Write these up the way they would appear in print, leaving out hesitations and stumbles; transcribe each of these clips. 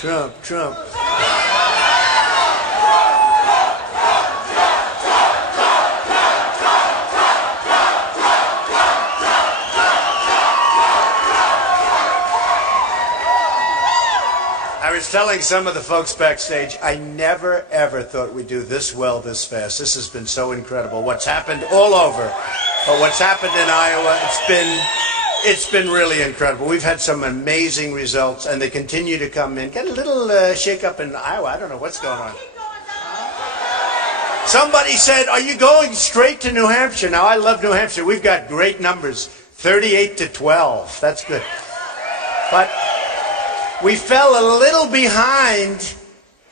Trump, Trump. I was telling some of the folks backstage, I never ever thought we'd do this well this fast. This has been so incredible. What's happened all over, but what's happened in Iowa, it's been really incredible. We've had some amazing results, and they continue to come in. Get a little shake up in Iowa. I don't know what's going on. Somebody said, are you going straight to New Hampshire? Now, I love New Hampshire. We've got great numbers, 38-12. That's good. But we fell a little behind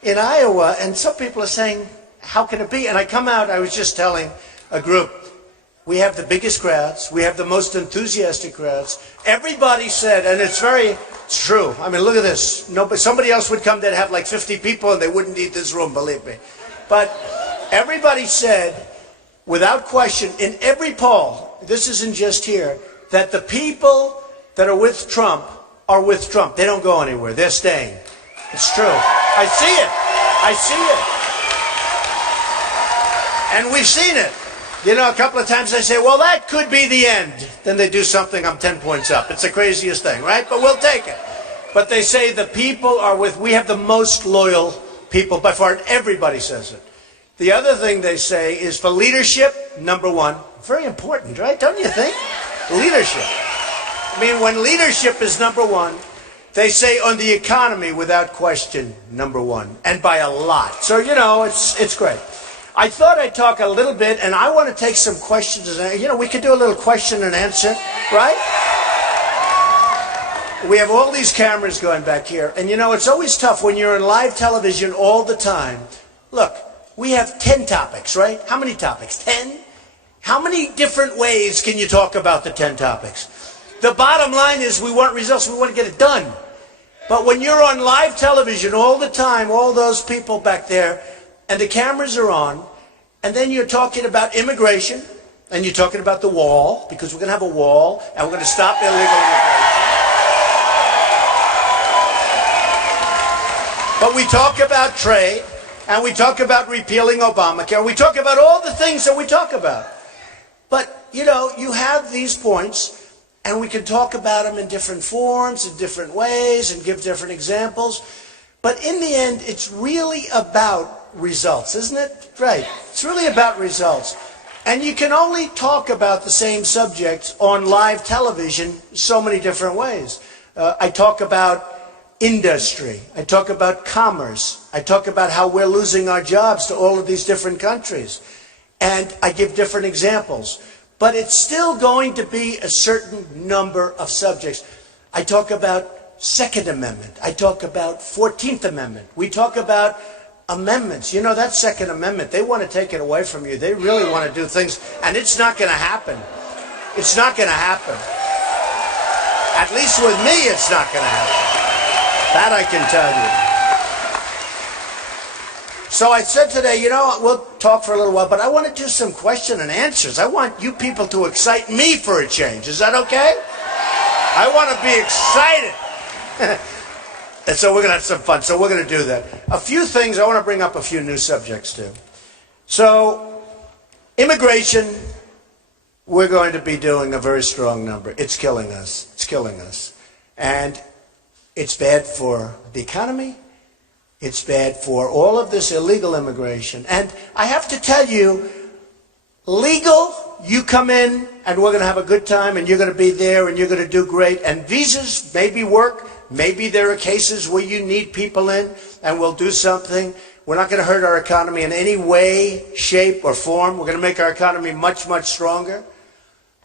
in Iowa, and some people are saying, how can it be? And I come out, I was just telling a group, we have the biggest crowds, we have the most enthusiastic crowds. Everybody said, and it's true. I mean, look at this. Somebody else would come, they'd have like 50 people, and they wouldn't need this room, believe me. But everybody said, without question, in every poll, this isn't just here, that the people that are with Trump are with Trump. They don't go anywhere. They're staying. It's true. I see it. I see it. And we've seen it. You know, a couple of times they say, well, that could be the end. Then they do something, I'm 10 points up. It's the craziest thing, right? But we'll take it. But they say the people are we have the most loyal people by far, and everybody says it. The other thing they say is for leadership, number one. Very important, right? Don't you think? Leadership. I mean, when leadership is number one, they say on the economy, without question, number one, and by a lot. So, you know, it's great. I thought I'd talk a little bit, and I want to take some questions. You know, we could do a little question and answer, right? We have all these cameras going back here, and you know, it's always tough when you're on live television all the time. Look, we have 10 topics, right? How many topics? 10? How many different ways can you talk about the 10 topics? The bottom line is we want results, we want to get it done. But when you're on live television all the time, all those people back there, and the cameras are on, and then you're talking about immigration, and you're talking about the wall, because we're going to have a wall, and we're going to stop illegal immigration. But we talk about trade, and we talk about repealing Obamacare, and we talk about all the things that we talk about. But, you know, you have these points, and we can talk about them in different forms, in different ways, and give different examples. But in the end, it's really about results, isn't it? Right. It's really about results. And you can only talk about the same subjects on live television so many different ways. I talk about industry. I talk about commerce. I talk about how we're losing our jobs to all of these different countries. And I give different examples. But it's still going to be a certain number of subjects. I talk about Second Amendment. I talk about 14th Amendment. We talk about amendments. You know, that Second Amendment, they want to take it away from you. They really want to do things, and it's not going to happen. It's not going to happen. At least with me, it's not going to happen. That I can tell you. So I said today, you know, we'll talk for a little while, but I want to do some question and answers. I want you people to excite me for a change. Is that okay? I want to be excited. And so we're going to have some fun. So we're going to do that. A few things, I want to bring up a few new subjects too. So, immigration, we're going to be doing a very strong number. It's killing us. It's killing us. And it's bad for the economy. It's bad for all of this illegal immigration. And I have to tell you, legal, you come in and we're going to have a good time and you're going to be there and you're going to do great. And visas maybe work. Maybe there are cases where you need people in and we'll do something. We're not going to hurt our economy in any way, shape, or form. We're going to make our economy much, much stronger.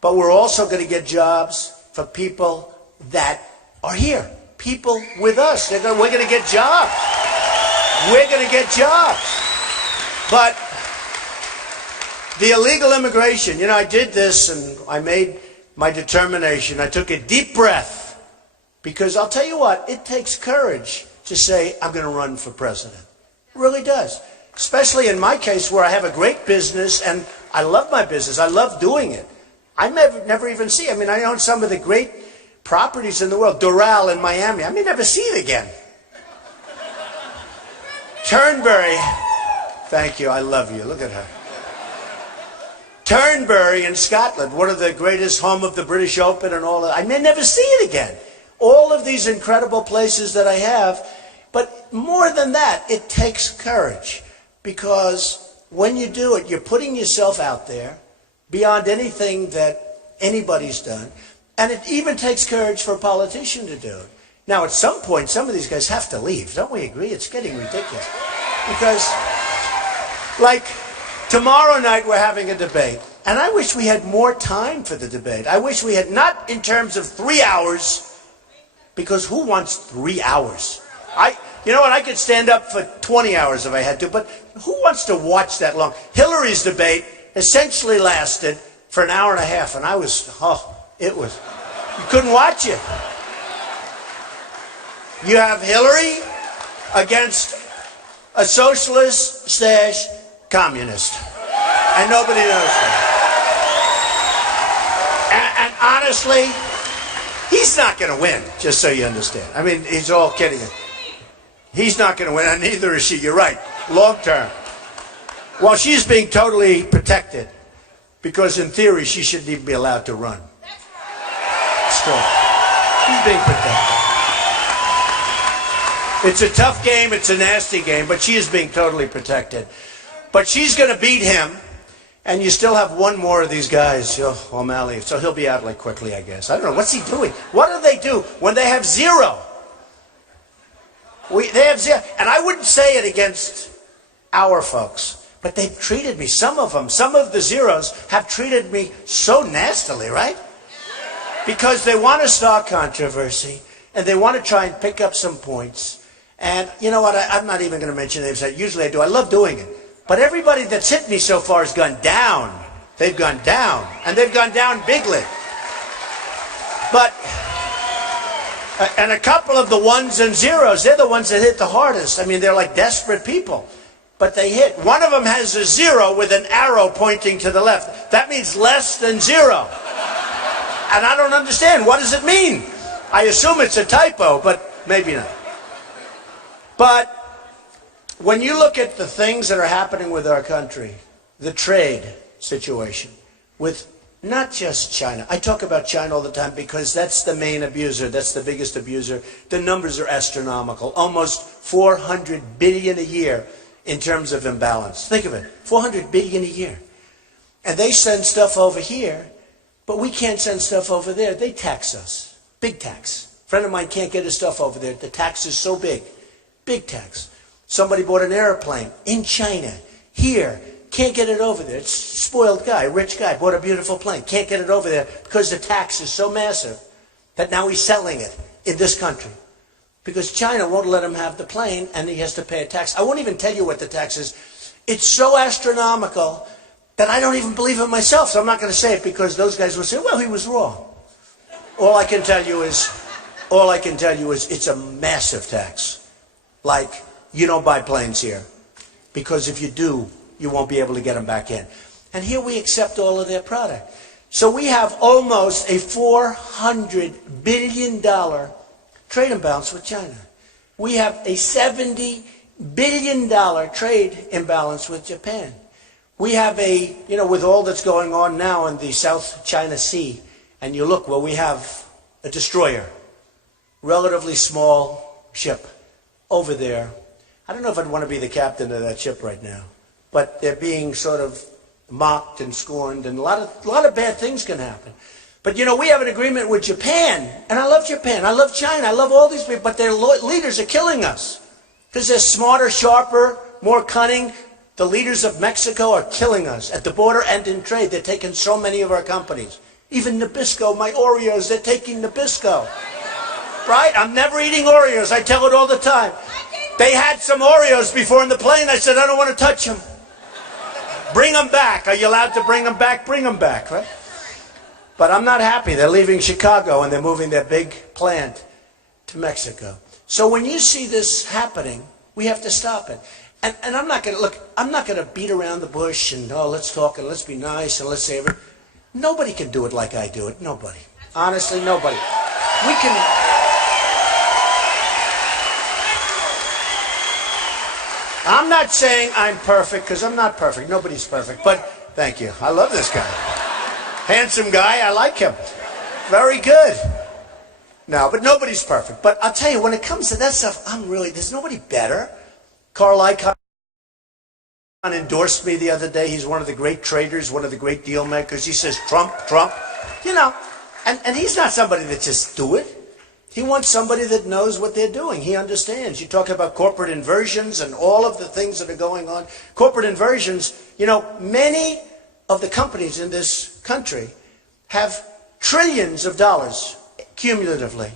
But we're also going to get jobs for people that are here. People with us. We're going to get jobs. We're going to get jobs. But the illegal immigration, you know, I did this and I made my determination. I took a deep breath because I'll tell you what, it takes courage to say, I'm going to run for president. It really does. Especially in my case where I have a great business and I love my business. I love doing it. I never even see. I mean, I own some of the great properties in the world. Doral in Miami. I may never see it again. Turnberry, thank you, I love you, look at her. Turnberry in Scotland, one of the greatest, home of the British Open and all that. I may never see it again. All of these incredible places that I have, but more than that, it takes courage. Because when you do it, you're putting yourself out there beyond anything that anybody's done. And it even takes courage for a politician to do it. Now, at some point, some of these guys have to leave. Don't we agree? It's getting ridiculous. Because, like, tomorrow night we're having a debate. And I wish we had more time for the debate. I wish we had, not in terms of 3 hours, because who wants 3 hours? You know what, I could stand up for 20 hours if I had to, but who wants to watch that long? Hillary's debate essentially lasted for an hour and a half, and I was, you couldn't watch it. You have Hillary against a socialist / communist, and nobody knows that. And honestly, he's not going to win, just so you understand. I mean, he's all kidding. He's not going to win, and neither is she. You're right. Long term. Well, she's being totally protected, because in theory, she shouldn't even be allowed to run. Still, she's being protected. It's a tough game. It's a nasty game, but she is being totally protected. But she's going to beat him, and you still have one more of these guys, O'Malley. So he'll be out like quickly, I guess. I don't know. What's he doing? What do they do when they have zero? They have zero. And I wouldn't say it against our folks, but they've treated me, some of them, some of the zeros have treated me so nastily, right? Because they want to start controversy, and they want to try and pick up some points. And you know what? I'm not even going to mention names. Usually I do. I love doing it. But everybody that's hit me so far has gone down. They've gone down. And they've gone down bigly. But, and a couple of the ones and zeros, they're the ones that hit the hardest. I mean, they're like desperate people. But they hit. One of them has a 0 with an arrow pointing to the left. That means less than 0. And I don't understand. What does it mean? I assume it's a typo, but maybe not. But when you look at the things that are happening with our country, the trade situation with not just China. I talk about China all the time because that's the main abuser. That's the biggest abuser. The numbers are astronomical. Almost 400 billion a year in terms of imbalance. Think of it. 400 billion a year. And they send stuff over here, but we can't send stuff over there. They tax us. Big tax. A friend of mine can't get his stuff over there. The tax is so big. Big tax. Somebody bought an airplane in China, here, can't get it over there. It's a spoiled guy, a rich guy, bought a beautiful plane, can't get it over there because the tax is so massive that now he's selling it in this country. Because China won't let him have the plane and he has to pay a tax. I won't even tell you what the tax is. It's so astronomical that I don't even believe it myself, so I'm not going to say it because those guys will say, well, he was wrong. All I can tell you is it's a massive tax. Like, you don't buy planes here, because if you do, you won't be able to get them back in. And here we accept all of their product. So we have almost a $400 billion trade imbalance with China. We have a $70 billion trade imbalance with Japan. We have a, with all that's going on now in the South China Sea, and you look, well, we have a destroyer, relatively small ship over there. I don't know if I'd want to be the captain of that ship right now, but they're being sort of mocked and scorned, and a lot of bad things can happen. But we have an agreement with Japan, and I love Japan, I love China, I love all these people, but their leaders are killing us because they're smarter, sharper, more cunning. The leaders of Mexico are killing us at the border and in trade. They're taking so many of our companies. Even Nabisco, my Oreos, they're taking Nabisco. Right? I'm never eating Oreos. I tell it all the time. They had some Oreos before in the plane. I said, I don't want to touch them. Bring them back. Are you allowed to bring them back? Bring them back, right? But I'm not happy. They're leaving Chicago and they're moving their big plant to Mexico. So when you see this happening, we have to stop it. And I'm not going to, I'm not going to beat around the bush and, let's talk and let's be nice and let's say everything. Nobody can do it like I do it. Nobody. Honestly, nobody. We can... I'm not saying I'm perfect, because I'm not perfect. Nobody's perfect. But thank you. I love this guy. Handsome guy. I like him. Very good. No, but nobody's perfect. But I'll tell you, when it comes to that stuff, there's nobody better. Carl Icahn endorsed me the other day. He's one of the great traders, one of the great deal makers. He says, Trump, Trump. You know, and he's not somebody that just do it. He wants somebody that knows what they're doing. He understands. You talk about corporate inversions and all of the things that are going on. Corporate inversions, you know, many of the companies in this country have trillions of dollars cumulatively.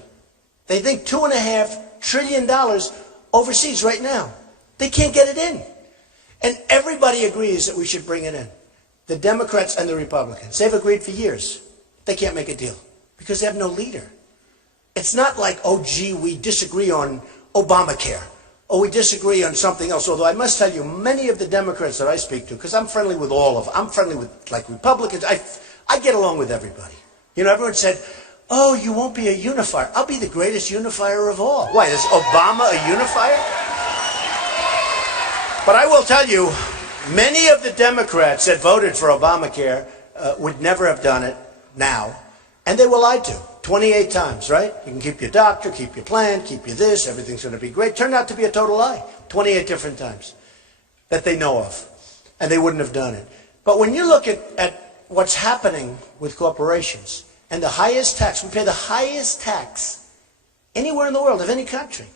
They think $2.5 trillion overseas right now. They can't get it in. And everybody agrees that we should bring it in. The Democrats and the Republicans. They've agreed for years. They can't make a deal because they have no leader. It's not like, oh, gee, we disagree on Obamacare, or we disagree on something else. Although I must tell you, many of the Democrats that I speak to, because I'm friendly with all of them, I'm friendly with, like, Republicans, I get along with everybody. You know, everyone said, oh, you won't be a unifier. I'll be the greatest unifier of all. Why, is Obama a unifier? But I will tell you, many of the Democrats that voted for Obamacare would never have done it now, and they were lied to. 28 times, right? You can keep your doctor, keep your plan, keep your this, everything's going to be great. Turned out to be a total lie. 28 different times that they know of. And they wouldn't have done it. But when you look at what's happening with corporations, and the highest tax, we pay the highest tax anywhere in the world, of any country.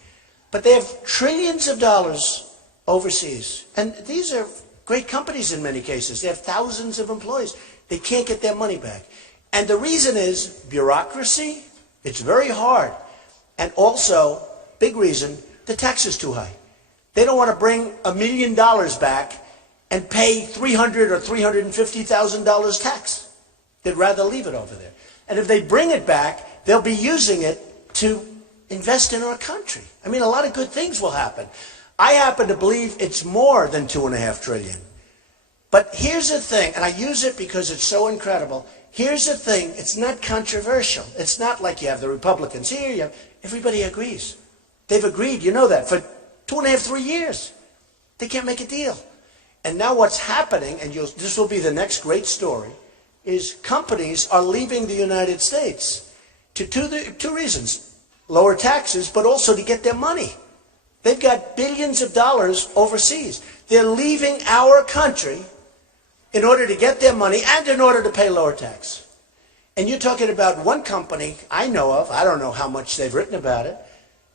But they have trillions of dollars overseas. And these are great companies in many cases. They have thousands of employees. They can't get their money back. And the reason is bureaucracy. It's very hard. And also, big reason, the tax is too high. They don't want to bring $1 million back and pay $300,000 or $350,000 tax. They'd rather leave it over there. And if they bring it back, they'll be using it to invest in our country. I mean, a lot of good things will happen. I happen to believe it's more than $2.5 trillion. But here's the thing, and I use it because it's so incredible. Here's the thing, it's not controversial. It's not like you have the Republicans here, everybody agrees. They've agreed, you know that, for 2.5, 3 years. They can't make a deal. And now what's happening, and this will be the next great story, is companies are leaving the United States to two reasons. Lower taxes, but also to get their money. They've got billions of dollars overseas. They're leaving our country in order to get their money and in order to pay lower tax. And you're talking about one company I know of, I don't know how much they've written about it,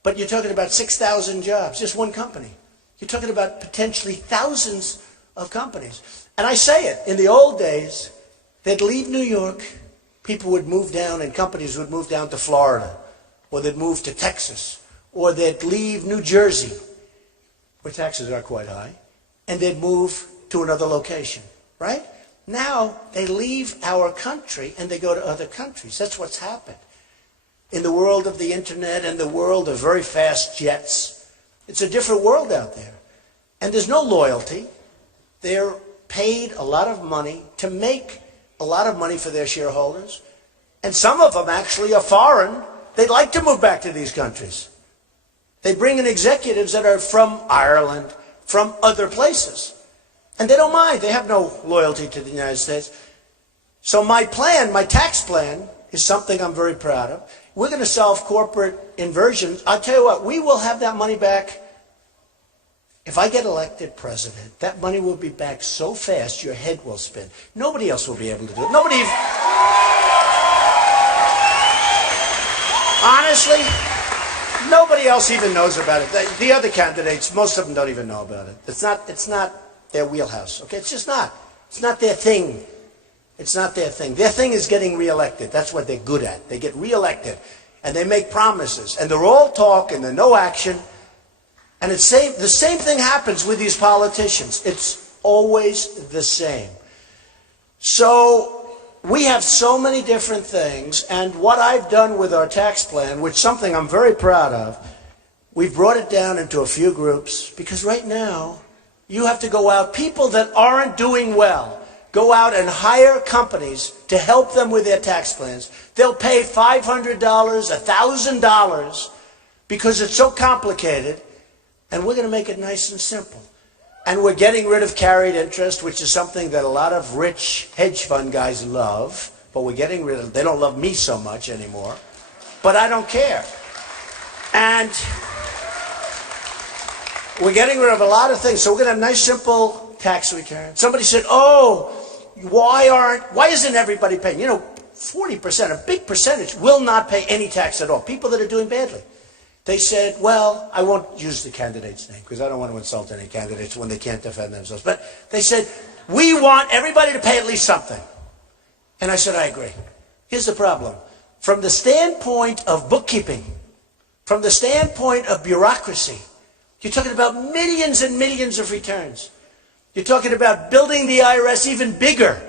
but you're talking about 6,000 jobs, just one company. You're talking about potentially thousands of companies. And I say it, in the old days, they'd leave New York, people would move down and companies would move down to Florida, or they'd move to Texas, or they'd leave New Jersey, where taxes are quite high, and they'd move to another location. Right? Now, they leave our country and they go to other countries. That's what's happened. In the world of the internet and the world of very fast jets, it's a different world out there. And there's no loyalty. They're paid a lot of money to make a lot of money for their shareholders. And some of them actually are foreign. They'd like to move back to these countries. They bring in executives that are from Ireland, from other places. And they don't mind. They have no loyalty to the United States. So my plan, my tax plan, is something I'm very proud of. We're going to solve corporate inversions. I'll tell you what, we will have that money back. If I get elected president, that money will be back so fast your head will spin. Nobody else will be able to do it. Nobody. Honestly, nobody else even knows about it. The other candidates, most of them don't even know about it. It's not their wheelhouse. Okay, it's just not. It's not their thing. It's not their thing. Their thing is getting reelected. That's what they're good at. They get reelected, and they make promises, and they're all talk, and they're no action. And the same thing happens with these politicians. It's always the same. So we have so many different things, and what I've done with our tax plan, which is something I'm very proud of, we've brought it down into a few groups, because right now, you have to go out, people that aren't doing well, go out and hire companies to help them with their tax plans. They'll pay $500, $1,000, because it's so complicated, and we're going to make it nice and simple. And we're getting rid of carried interest, which is something that a lot of rich hedge fund guys love. But we're getting rid of, they don't love me so much anymore. But I don't care. And we're getting rid of a lot of things. So we're going to have a nice, simple tax return. Somebody said, oh, why isn't everybody paying? You know, 40%, a big percentage, will not pay any tax at all. People that are doing badly. They said, well, I won't use the candidate's name because I don't want to insult any candidates when they can't defend themselves. But they said, we want everybody to pay at least something. And I said, I agree. Here's the problem. From the standpoint of bookkeeping, from the standpoint of bureaucracy, you're talking about millions and millions of returns. You're talking about building the IRS even bigger.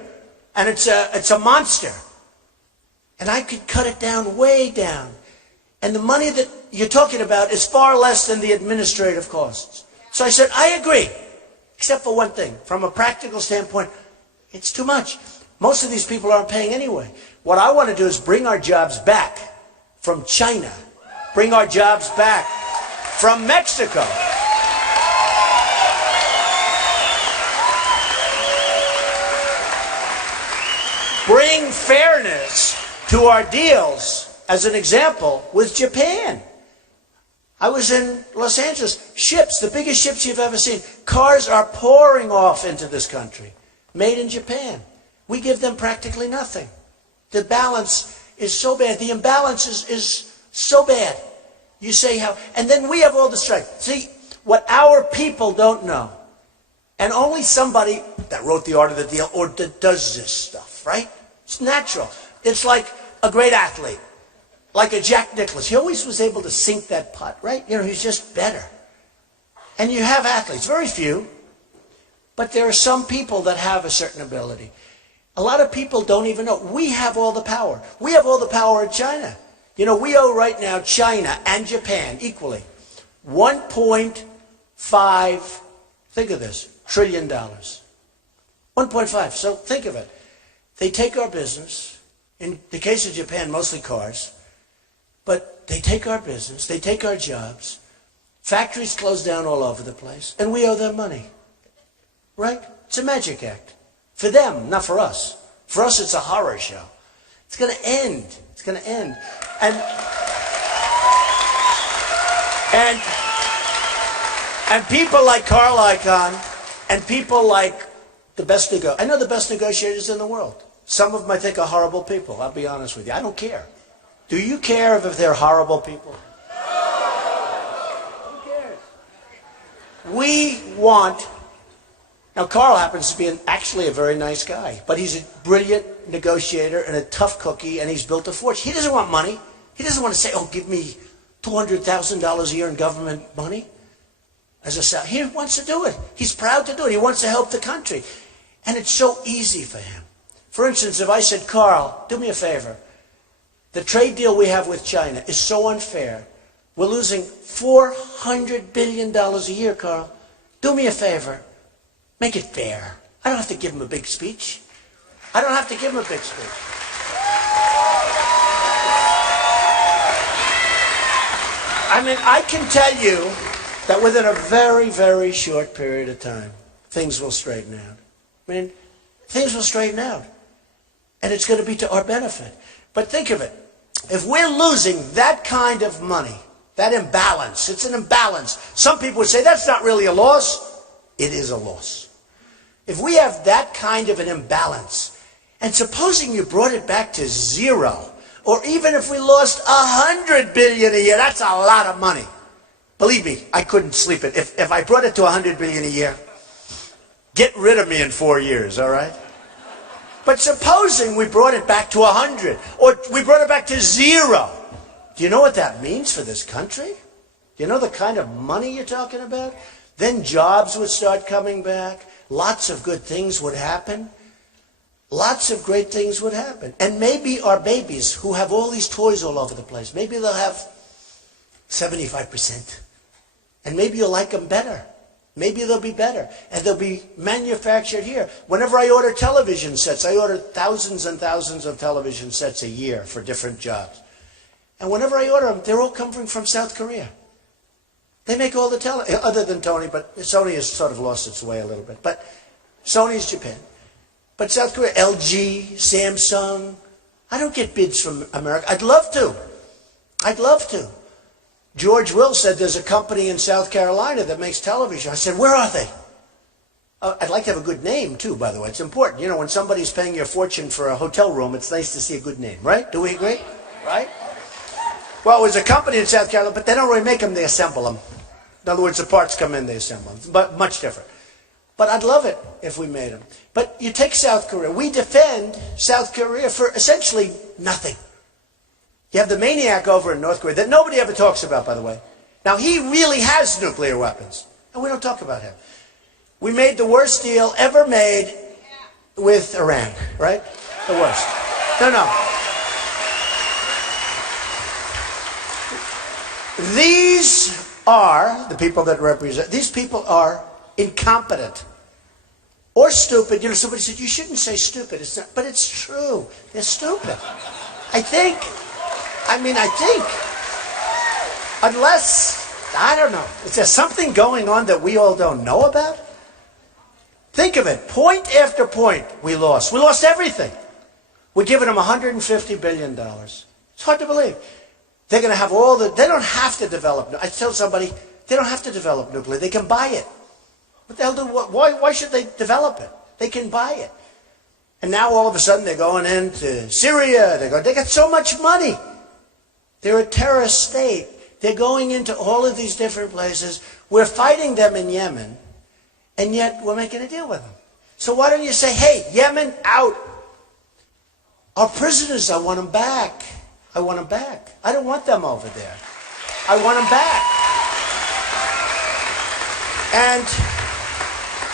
And it's a monster. And I could cut it down, way down. And the money that you're talking about is far less than the administrative costs. So I said, I agree. Except for one thing. From a practical standpoint, it's too much. Most of these people aren't paying anyway. What I want to do is bring our jobs back from China. Bring our jobs back from Mexico. Bring fairness to our deals, as an example, with Japan. I was in Los Angeles. Ships, the biggest ships you've ever seen. Cars are pouring off into this country, made in Japan. We give them practically nothing. The balance is so bad. The imbalance is so bad. You say how, and then we have all the strength. See, what our people don't know, and only somebody that wrote The Art of the Deal or that does this stuff, right? It's natural. It's like a great athlete, like a Jack Nicklaus. He always was able to sink that putt, right? You know, he's just better. And you have athletes, very few, but there are some people that have a certain ability. A lot of people don't even know. We have all the power. We have all the power in China. You know, we owe right now China and Japan equally $1.5, think of this, trillion dollars. 1.5, so think of it. They take our business, in the case of Japan, mostly cars, but they take our business, they take our jobs, factories close down all over the place, and we owe them money. Right? It's a magic act. For them, not for us. For us, it's a horror show. It's going to end. It's going to end. And people like Carl Icahn and people like the best I know the best negotiators in the world. Some of them I think are horrible people. I'll be honest with you. I don't care. Do you care if they're horrible people? Who cares? We want... Now, Carl happens to be actually a very nice guy, but he's a brilliant negotiator and a tough cookie, and he's built a fortune. He doesn't want money. He doesn't want to say, oh, give me $200,000 a year in government money. He wants to do it. He's proud to do it. He wants to help the country. And it's so easy for him. For instance, if I said, Carl, do me a favor. The trade deal we have with China is so unfair. We're losing $400 billion a year, Carl. Do me a favor. Make it fair. I don't have to give him a big speech. I don't have to give him a big speech. I mean, I can tell you that within a very, very short period of time, things will straighten out. I mean, things will straighten out. And it's going to be to our benefit. But think of it. If we're losing that kind of money, that imbalance, it's an imbalance. Some people would say that's not really a loss. It is a loss. If we have that kind of an imbalance, and supposing you brought it back to zero, or even if we lost $100 billion a year, that's a lot of money. Believe me, I couldn't sleep it. If I brought it to $100 billion a year, get rid of me in 4 years, all right? But supposing we brought it back to 100, or we brought it back to zero, do you know what that means for this country? Do you know the kind of money you're talking about? Then jobs would start coming back. Lots of good things would happen. Lots of great things would happen. And maybe our babies who have all these toys all over the place, maybe they'll have 75%. And maybe you'll like them better. Maybe they'll be better. And they'll be manufactured here. Whenever I order television sets, I order thousands and thousands of television sets a year for different jobs. And whenever I order them, they're all coming from South Korea. They make all the television, other than Tony, but Sony has sort of lost its way a little bit. But Sony is Japan. But South Korea, LG, Samsung, I don't get bids from America. I'd love to. I'd love to. George Will said there's a company in South Carolina that makes television. I said, where are they? I'd like to have a good name, too, by the way. It's important. You know, when somebody's paying you a fortune for a hotel room, it's nice to see a good name, right? Do we agree? Right? Well, there's a company in South Carolina, but they don't really make them, they assemble them. In other words, the parts come in, they assemble them. But much different. But I'd love it if we made them. But you take South Korea. We defend South Korea for essentially nothing. You have the maniac over in North Korea that nobody ever talks about, by the way. Now, he really has nuclear weapons. And we don't talk about him. We made the worst deal ever made with Iran, right? The worst. No. These are the people that represent. These people are incompetent or stupid. You know, somebody said, you shouldn't say stupid. It's not, but it's true. They're stupid. I think. Unless, I don't know. Is there something going on that we all don't know about? Think of it. Point after point we lost. We lost everything. We're giving them $150 billion. It's hard to believe. They're going to have all the... They don't have to develop... I tell somebody, they don't have to develop nuclear. They can buy it. What the hell do... Why should they develop it? They can buy it. And now all of a sudden they're going into Syria. They got so much money. They're a terrorist state. They're going into all of these different places. We're fighting them in Yemen, and yet we're making a deal with them. So why don't you say, hey, Yemen, out. Our prisoners, I want them back. I want them back. I don't want them over there. I want them back. And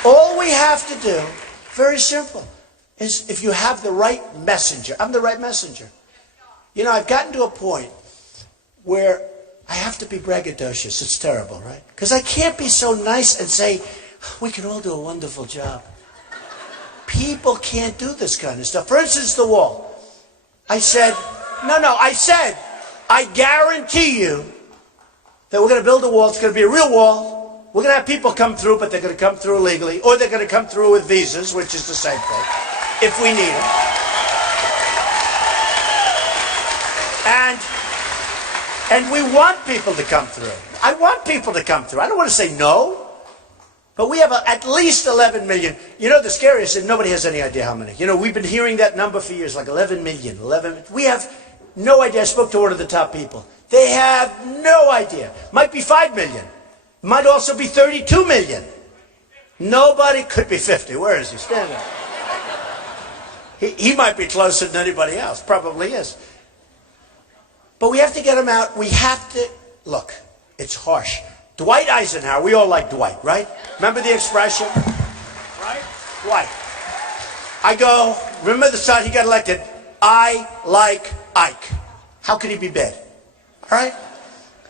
all we have to do, very simple, is if you have the right messenger. I'm the right messenger. You know, I've gotten to a point where I have to be braggadocious. It's terrible, right? Because I can't be so nice and say, we can all do a wonderful job. People can't do this kind of stuff. For instance, the wall. I said, I guarantee you that we're going to build a wall. It's going to be a real wall. We're going to have people come through, but they're going to come through illegally, or they're going to come through with visas, which is the same thing, if we need them. And we want people to come through. I want people to come through. I don't want to say no. But we have at least 11 million. You know, the scariest is nobody has any idea how many. You know, we've been hearing that number for years, like 11 million. We have no idea. I spoke to one of the top people. They have no idea. Might be 5 million. Might also be 32 million. Nobody could be 50. Where is he? Stand up. He might be closer than anybody else. Probably is. But we have to get them out. We have to... Look, it's harsh. Dwight Eisenhower, we all like Dwight, right? Remember the expression? Right? Dwight. I go, remember the time he got elected? I like Ike. How could he be bad? All right?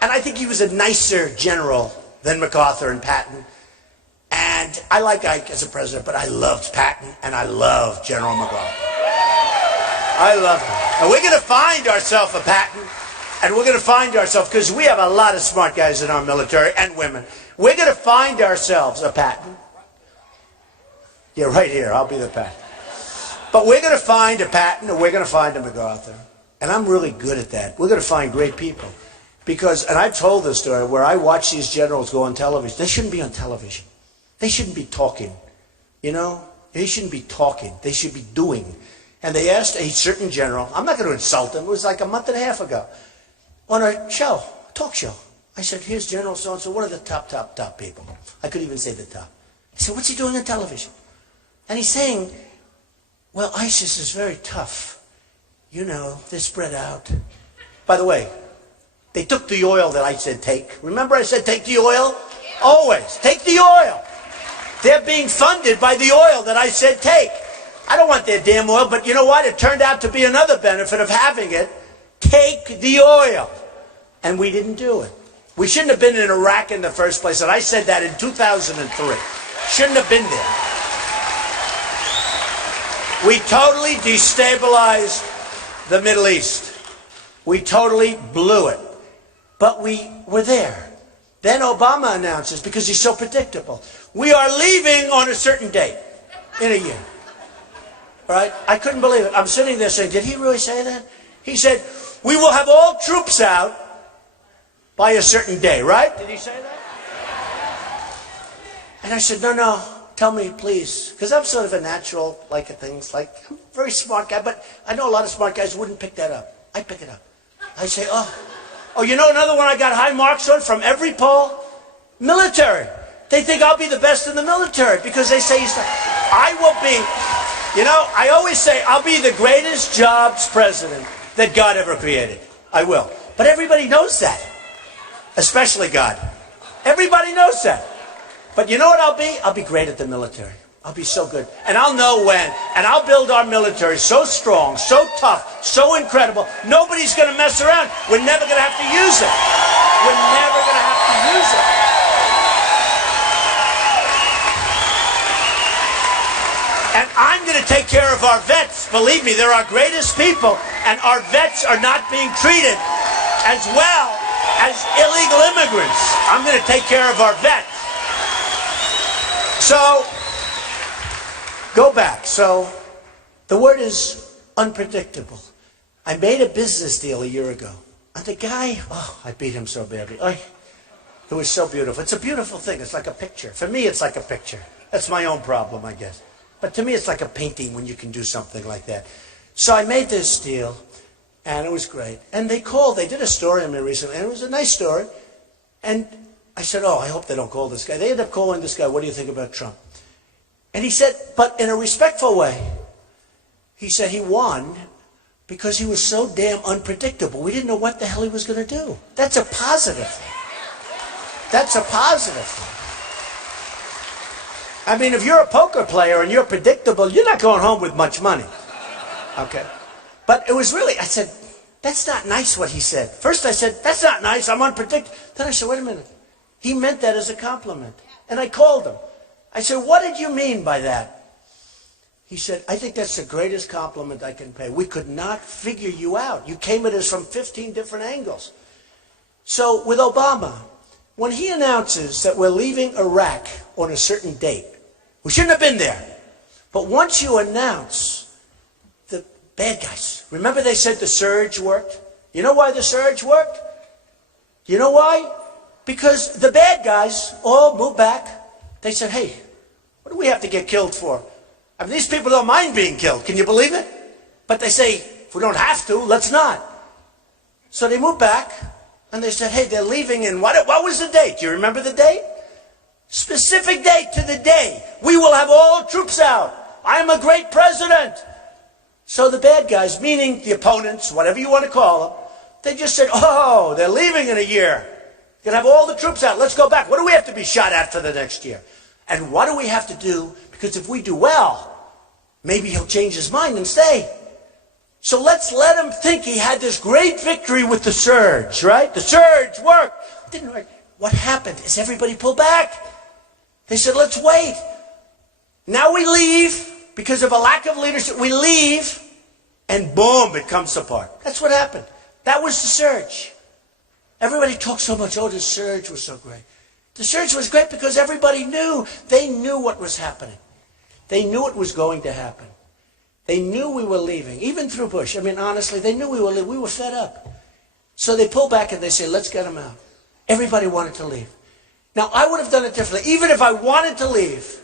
And I think he was a nicer general than MacArthur and Patton. And I like Ike as a president, but I loved Patton and I loved General MacArthur. I love him. And we're going to find ourselves a Patton. And we're going to find ourselves, because we have a lot of smart guys in our military and women. We're going to find ourselves a Patton. Yeah, right here. I'll be the Patton. But we're going to find a Patton, or we're going to find a MacArthur. And I'm really good at that. We're going to find great people. Because, and I've told this story, where I watch these generals go on television. They shouldn't be on television. They shouldn't be talking. You know? They shouldn't be talking. They should be doing. And they asked a certain general, I'm not going to insult him, it was like a month and a half ago, on a show, talk show. I said, here's General so-and-so, one of the top people. I could even say the top. I said, what's he doing on television? And he's saying, well, ISIS is very tough. You know, they're spread out. By the way, they took the oil that I said take. Remember I said take the oil? Always, take the oil. They're being funded by the oil that I said take. I don't want their damn oil, but you know what? It turned out to be another benefit of having it. Take the oil. And we didn't do it. We shouldn't have been in Iraq in the first place, and I said that in 2003. Shouldn't have been there. We totally destabilized the Middle East. We totally blew it. But we were there. Then Obama announces, because he's so predictable, we are leaving on a certain date in a year. Right? I couldn't believe it. I'm sitting there saying, did he really say that? He said, we will have all troops out by a certain day, right? Did he say that? And I said, no, tell me, please. Because I'm sort of a natural, like things, like, I'm a very smart guy, but I know a lot of smart guys wouldn't pick that up. I pick it up. I say, oh, you know another one I got high marks on from every poll? Military. They think I'll be the best in the military because they say I will be, you know, I always say I'll be the greatest jobs president that God ever created. I will. But everybody knows that. Especially God. Everybody knows that. But you know what I'll be? I'll be great at the military. I'll be so good. And I'll know when. And I'll build our military so strong, so tough, so incredible. Nobody's going to mess around. We're never going to have to use it. We're never going to have to use it. And I'm going to take care of our vets. Believe me, they're our greatest people. And our vets are not being treated as well as illegal immigrants. I'm going to take care of our vets. So, go back. So, the word is unpredictable. I made a business deal a year ago. And the guy, I beat him so badly. It was so beautiful. It's a beautiful thing. It's like a picture. For me, it's like a picture. That's my own problem, I guess. But to me, it's like a painting when you can do something like that. So I made this deal, and it was great. And they did a story on me recently, and it was a nice story. And I said, I hope they don't call this guy. They ended up calling this guy, what do you think about Trump? And he said, but in a respectful way, he said he won because he was so damn unpredictable. We didn't know what the hell he was going to do. That's a positive thing. That's a positive thing. I mean, if you're a poker player and you're predictable, you're not going home with much money. Okay? But it was really, I said, that's not nice what he said. First I said, that's not nice, I'm unpredictable. Then I said, wait a minute. He meant that as a compliment. And I called him. I said, what did you mean by that? He said, I think that's the greatest compliment I can pay. We could not figure you out. You came at us from 15 different angles. So with Obama, when he announces that we're leaving Iraq on a certain date, we shouldn't have been there. But once you announce the bad guys, remember they said the surge worked? You know why the surge worked? You know why? Because the bad guys all moved back. They said, hey, what do we have to get killed for? I mean, these people don't mind being killed. Can you believe it? But they say, if we don't have to, let's not. So they moved back, and they said, hey, they're leaving in, what was the date? Do you remember the date? Specific date to the day. We will have all troops out. I am a great president. So the bad guys, meaning the opponents, whatever you want to call them, they just said, they're leaving in a year. You're going to have all the troops out. Let's go back. What do we have to be shot at for the next year? And what do we have to do? Because if we do well, maybe he'll change his mind and stay. So let's let him think he had this great victory with the surge, right? The surge worked. It didn't work. What happened is everybody pulled back. They said, let's wait. Now we leave because of a lack of leadership. We leave and boom, it comes apart. That's what happened. That was the surge. Everybody talks so much, the surge was so great. The surge was great because everybody knew. They knew what was happening. They knew it was going to happen. They knew we were leaving, even through Bush. I mean, honestly, they knew we were leaving. We were fed up. So they pull back and they say, let's get them out. Everybody wanted to leave. Now, I would have done it differently, even if I wanted to leave.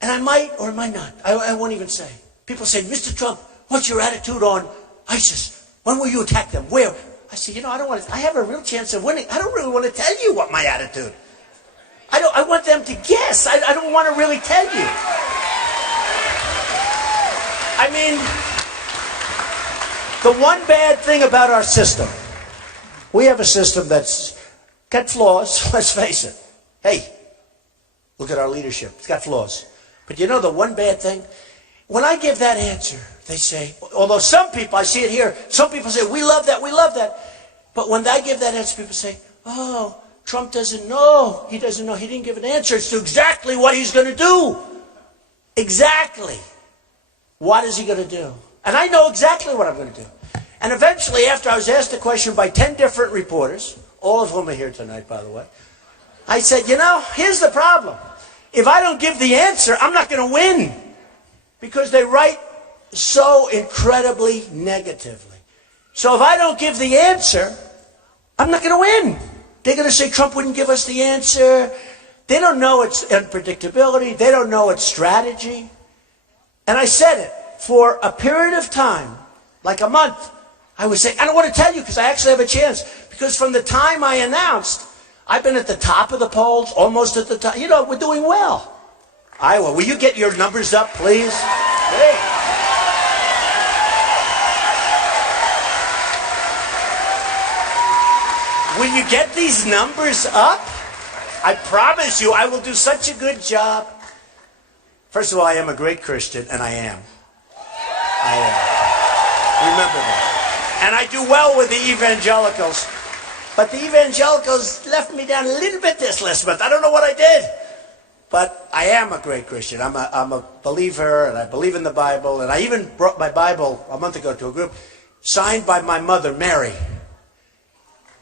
And I might or might not. I won't even say. People say, Mr. Trump, what's your attitude on ISIS? When will you attack them? Where? I said, I don't want to. I have a real chance of winning. I don't really want to tell you what my attitude. I want them to guess. I don't want to really tell you. I mean, the one bad thing about our system, we have a system that's got flaws, let's face it. Hey, look at our leadership. It's got flaws. But you know the one bad thing? When I give that answer, they say, although some people, I see it here, some people say, we love that, we love that. But when I give that answer, people say, Trump doesn't know. He doesn't know. He didn't give an answer as to exactly what he's going to do. Exactly. What is he going to do? And I know exactly what I'm going to do. And eventually, after I was asked the question by 10 different reporters, all of whom are here tonight, by the way. I said, you know, here's the problem. If I don't give the answer, I'm not going to win. Because they write so incredibly negatively. So if I don't give the answer, I'm not going to win. They're going to say Trump wouldn't give us the answer. They don't know its unpredictability. They don't know its strategy. And I said it. For a period of time, like a month, I would say, I don't want to tell you because I actually have a chance. Because from the time I announced, I've been at the top of the polls, almost at the top. You know, we're doing well. Iowa, will you get your numbers up, please? Hey. Will you get these numbers up? I promise you, I will do such a good job. First of all, I am a great Christian, and I am. I am. Remember that. And I do well with the evangelicals. But the evangelicals left me down a little bit this last month. I don't know what I did. But I am a great Christian. I'm a believer, and I believe in the Bible. And I even brought my Bible a month ago to a group signed by my mother, Mary,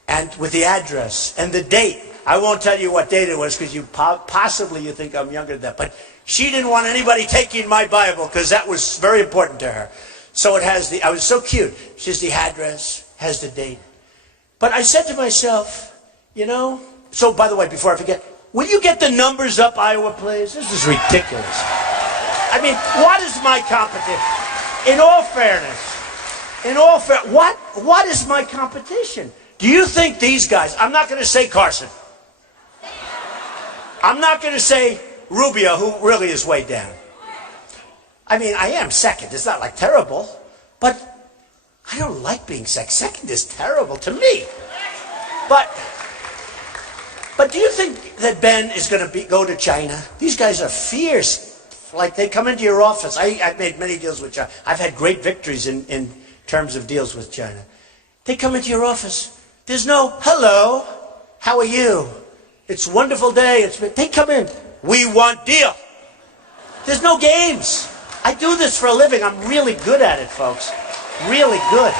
and with the address and the date. I won't tell you what date it was because you possibly think I'm younger than that. But she didn't want anybody taking my Bible because that was very important to her. So it has I was so cute. She has the address, has the date. But I said to myself, you know, so by the way, before I forget, will you get the numbers up, Iowa, please? This is ridiculous. I mean, what is my competition? In all fairness, what is my competition? Do you think these guys, I'm not going to say Carson. I'm not going to say Rubio, who really is way down. I mean, I am second. It's not like terrible, but I don't like being second. Second is terrible to me. But do you think that Ben is going to go to China? These guys are fierce. Like they come into your office. I've made many deals with China. I've had great victories in terms of deals with China. They come into your office. There's no, hello, how are you? It's a wonderful day. They come in. We want deal. There's no games. I do this for a living. I'm really good at it, folks. Really good.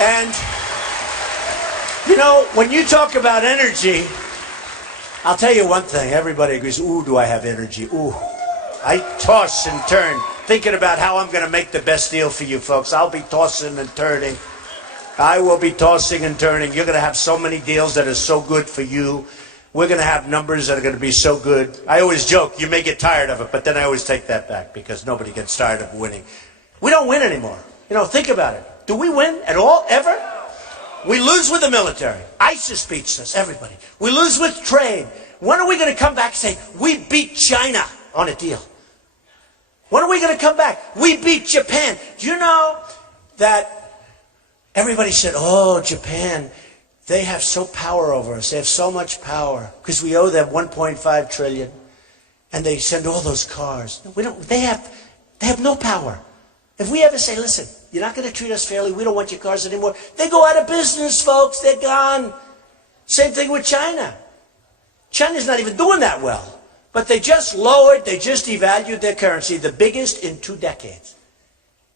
And, you know, when you talk about energy, I'll tell you one thing. Everybody agrees, ooh, do I have energy? Ooh. I toss and turn, thinking about how I'm going to make the best deal for you folks. I'll be tossing and turning. I will be tossing and turning. You're going to have so many deals that are so good for you. We're going to have numbers that are going to be so good. I always joke, you may get tired of it, but then I always take that back because nobody gets tired of winning. We don't win anymore. You know, think about it. Do we win at all, ever? We lose with the military. ISIS beats us, everybody. We lose with trade. When are we going to come back and say, we beat China on a deal? When are we going to come back? We beat Japan. Do you know that everybody said, oh, Japan, they have so power over us. They have so much power because we owe them 1.5 trillion. And they send all those cars. We don't, they have no power. If we ever say, listen, you're not going to treat us fairly, we don't want your cars anymore, they go out of business, folks. They're gone. Same thing with China. China's not even doing that well. But they just devalued their currency, the biggest in 2 decades.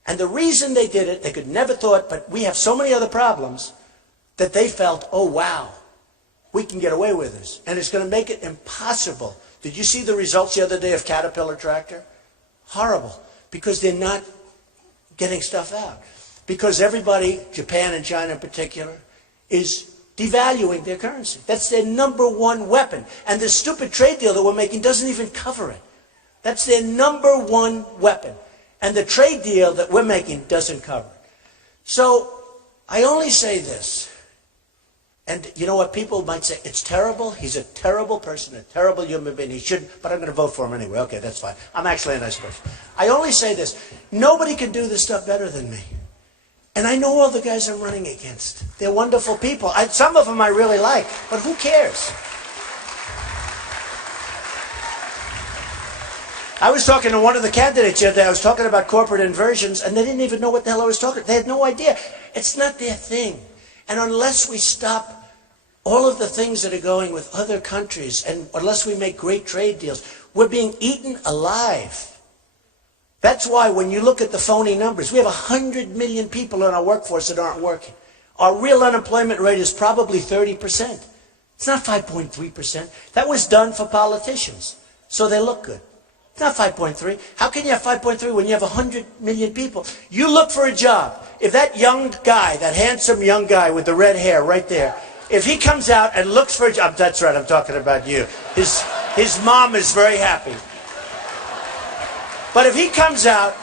And the reason they did it, they could never thought, but we have so many other problems that they felt, oh, wow, we can get away with this. And it's going to make it impossible. Did you see the results the other day of Caterpillar tractor? Horrible. Because they're not getting stuff out. Because everybody, Japan and China in particular, is devaluing their currency. That's their #1 weapon. And this stupid trade deal that we're making doesn't even cover it. That's their #1 weapon. And the trade deal that we're making doesn't cover it. So I only say this. And you know what? People might say, it's terrible. He's a terrible person, a terrible human being. He shouldn't, but I'm going to vote for him anyway. Okay, that's fine. I'm actually a nice person. I only say this. Nobody can do this stuff better than me. And I know all the guys I'm running against. They're wonderful people. Some of them I really like, but who cares? I was talking to one of the candidates the other day. I was talking about corporate inversions, and they didn't even know what the hell I was talking about. They had no idea. It's not their thing. And unless we stop all of the things that are going with other countries, and unless we make great trade deals, we're being eaten alive. That's why when you look at the phony numbers, we have 100 million people in our workforce that aren't working. Our real unemployment rate is probably 30%. It's not 5.3%. That was done for politicians, so they look good. It's not 5.3. How can you have 5.3 when you have 100 million people? You look for a job. If that young guy, that handsome young guy with the red hair right there, if he comes out and looks for a job, that's right, I'm talking about you. His mom is very happy. But if he comes out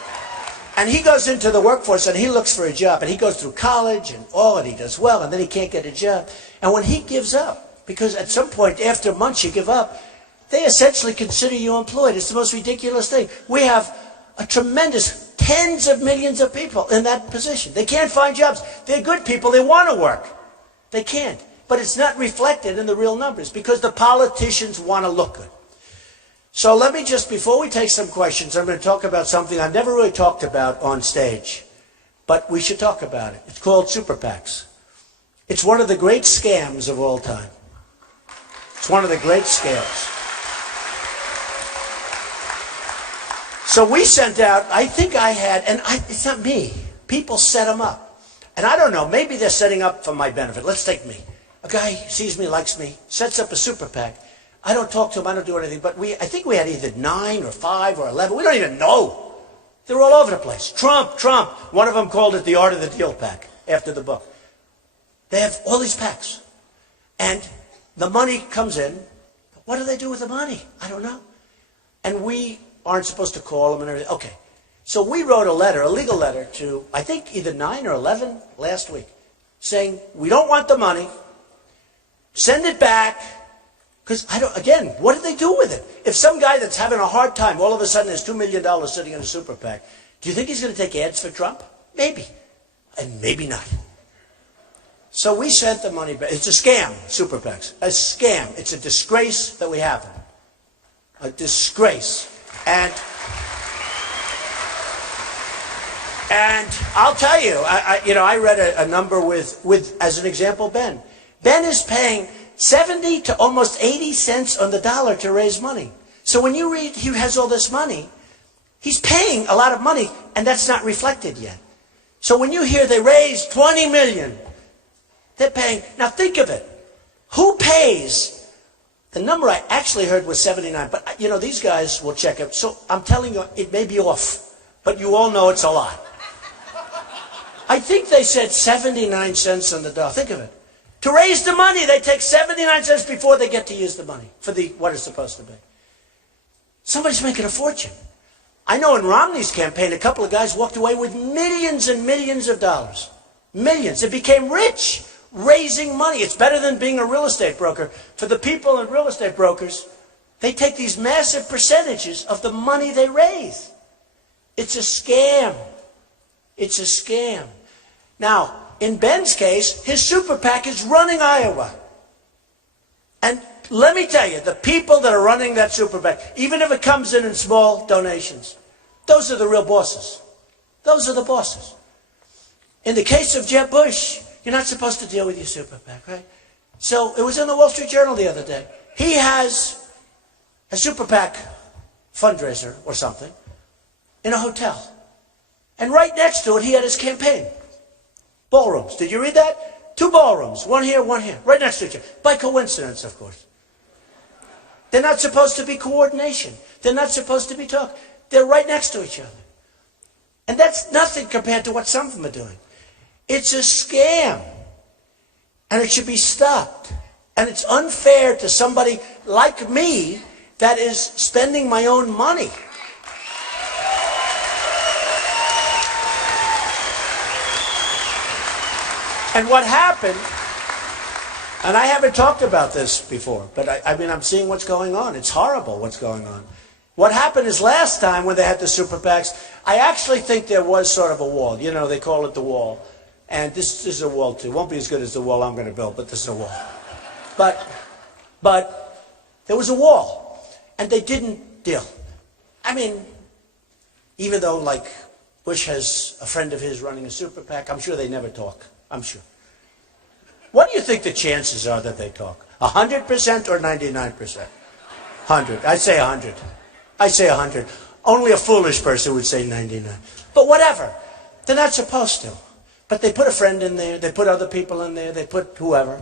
and he goes into the workforce and he looks for a job and he goes through college and all and he does well and then he can't get a job. And when he gives up, because at some point after months you give up, they essentially consider you employed. It's the most ridiculous thing. We have a tremendous tens of millions of people in that position. They can't find jobs. They're good people. They want to work. They can't. But it's not reflected in the real numbers because the politicians want to look good. So let me just, before we take some questions, I'm going to talk about something I've never really talked about on stage. But we should talk about it. It's called super PACs. It's one of the great scams of all time. It's one of the great scams. So we sent out, I think I had, and it's not me, people set them up. And I don't know, maybe they're setting up for my benefit. Let's take me. A guy sees me, likes me, sets up a super PAC. I don't talk to him, I don't do anything, but I think we had either 9 or 5 or 11. We don't even know. They're all over the place. Trump. One of them called it the Art of the Deal PAC after the book. They have all these PACs. And the money comes in. What do they do with the money? I don't know. And we aren't supposed to call them and everything. Okay. So we wrote a letter, a legal letter to, I think either 9 or 11 last week, saying, we don't want the money. Send it back. Because, again, what do they do with it? If some guy that's having a hard time all of a sudden has $2 million sitting in a super PAC, do you think he's going to take ads for Trump? Maybe. And maybe not. So we sent the money back. It's a scam, super PACs. A scam. It's a disgrace that we have them. A disgrace. And I'll tell you, I read a number with, as an example, Ben. Ben is paying 70 to almost 80 cents on the dollar to raise money. So when you read he has all this money, he's paying a lot of money, and that's not reflected yet. So when you hear they raised 20 million, they're paying. Now think of it. Who pays? The number I actually heard was 79, but these guys will check it. So I'm telling you, it may be off, but you all know it's a lot. I think they said 79 cents on the dollar. Think of it. To raise the money, they take 79 cents before they get to use the money for what it's supposed to be. Somebody's making a fortune. I know in Romney's campaign, a couple of guys walked away with millions and millions of dollars. Millions. They became rich raising money. It's better than being a real estate broker. For the people in real estate brokers, they take these massive percentages of the money they raise. It's a scam. It's a scam. Now, in Ben's case, his super PAC is running Iowa. And let me tell you, the people that are running that super PAC, even if it comes in small donations, those are the real bosses. Those are the bosses. In the case of Jeb Bush, you're not supposed to deal with your super PAC, right? So it was in the Wall Street Journal the other day. He has a super PAC fundraiser or something in a hotel. And right next to it, he had his campaign. Ballrooms. Did you read that? 2 ballrooms. One here, right next to each other. By coincidence, of course. They're not supposed to be coordination. They're not supposed to be talk. They're right next to each other. And that's nothing compared to what some of them are doing. It's a scam. And it should be stopped. And it's unfair to somebody like me that is spending my own money. And what happened, and I haven't talked about this before, but I'm seeing what's going on. It's horrible what's going on. What happened is last time when they had the super PACs, I actually think there was sort of a wall. They call it the wall. And this is a wall too. It won't be as good as the wall I'm going to build, but this is a wall. But there was a wall. And they didn't deal. Even though, like, Bush has a friend of his running a super PAC, I'm sure they never talk. I'm sure. What do you think the chances are that they talk? 100% or 99%? 100. I say 100. I say 100. Only a foolish person would say 99. But whatever. They're not supposed to. But they put a friend in there, they put other people in there, they put whoever.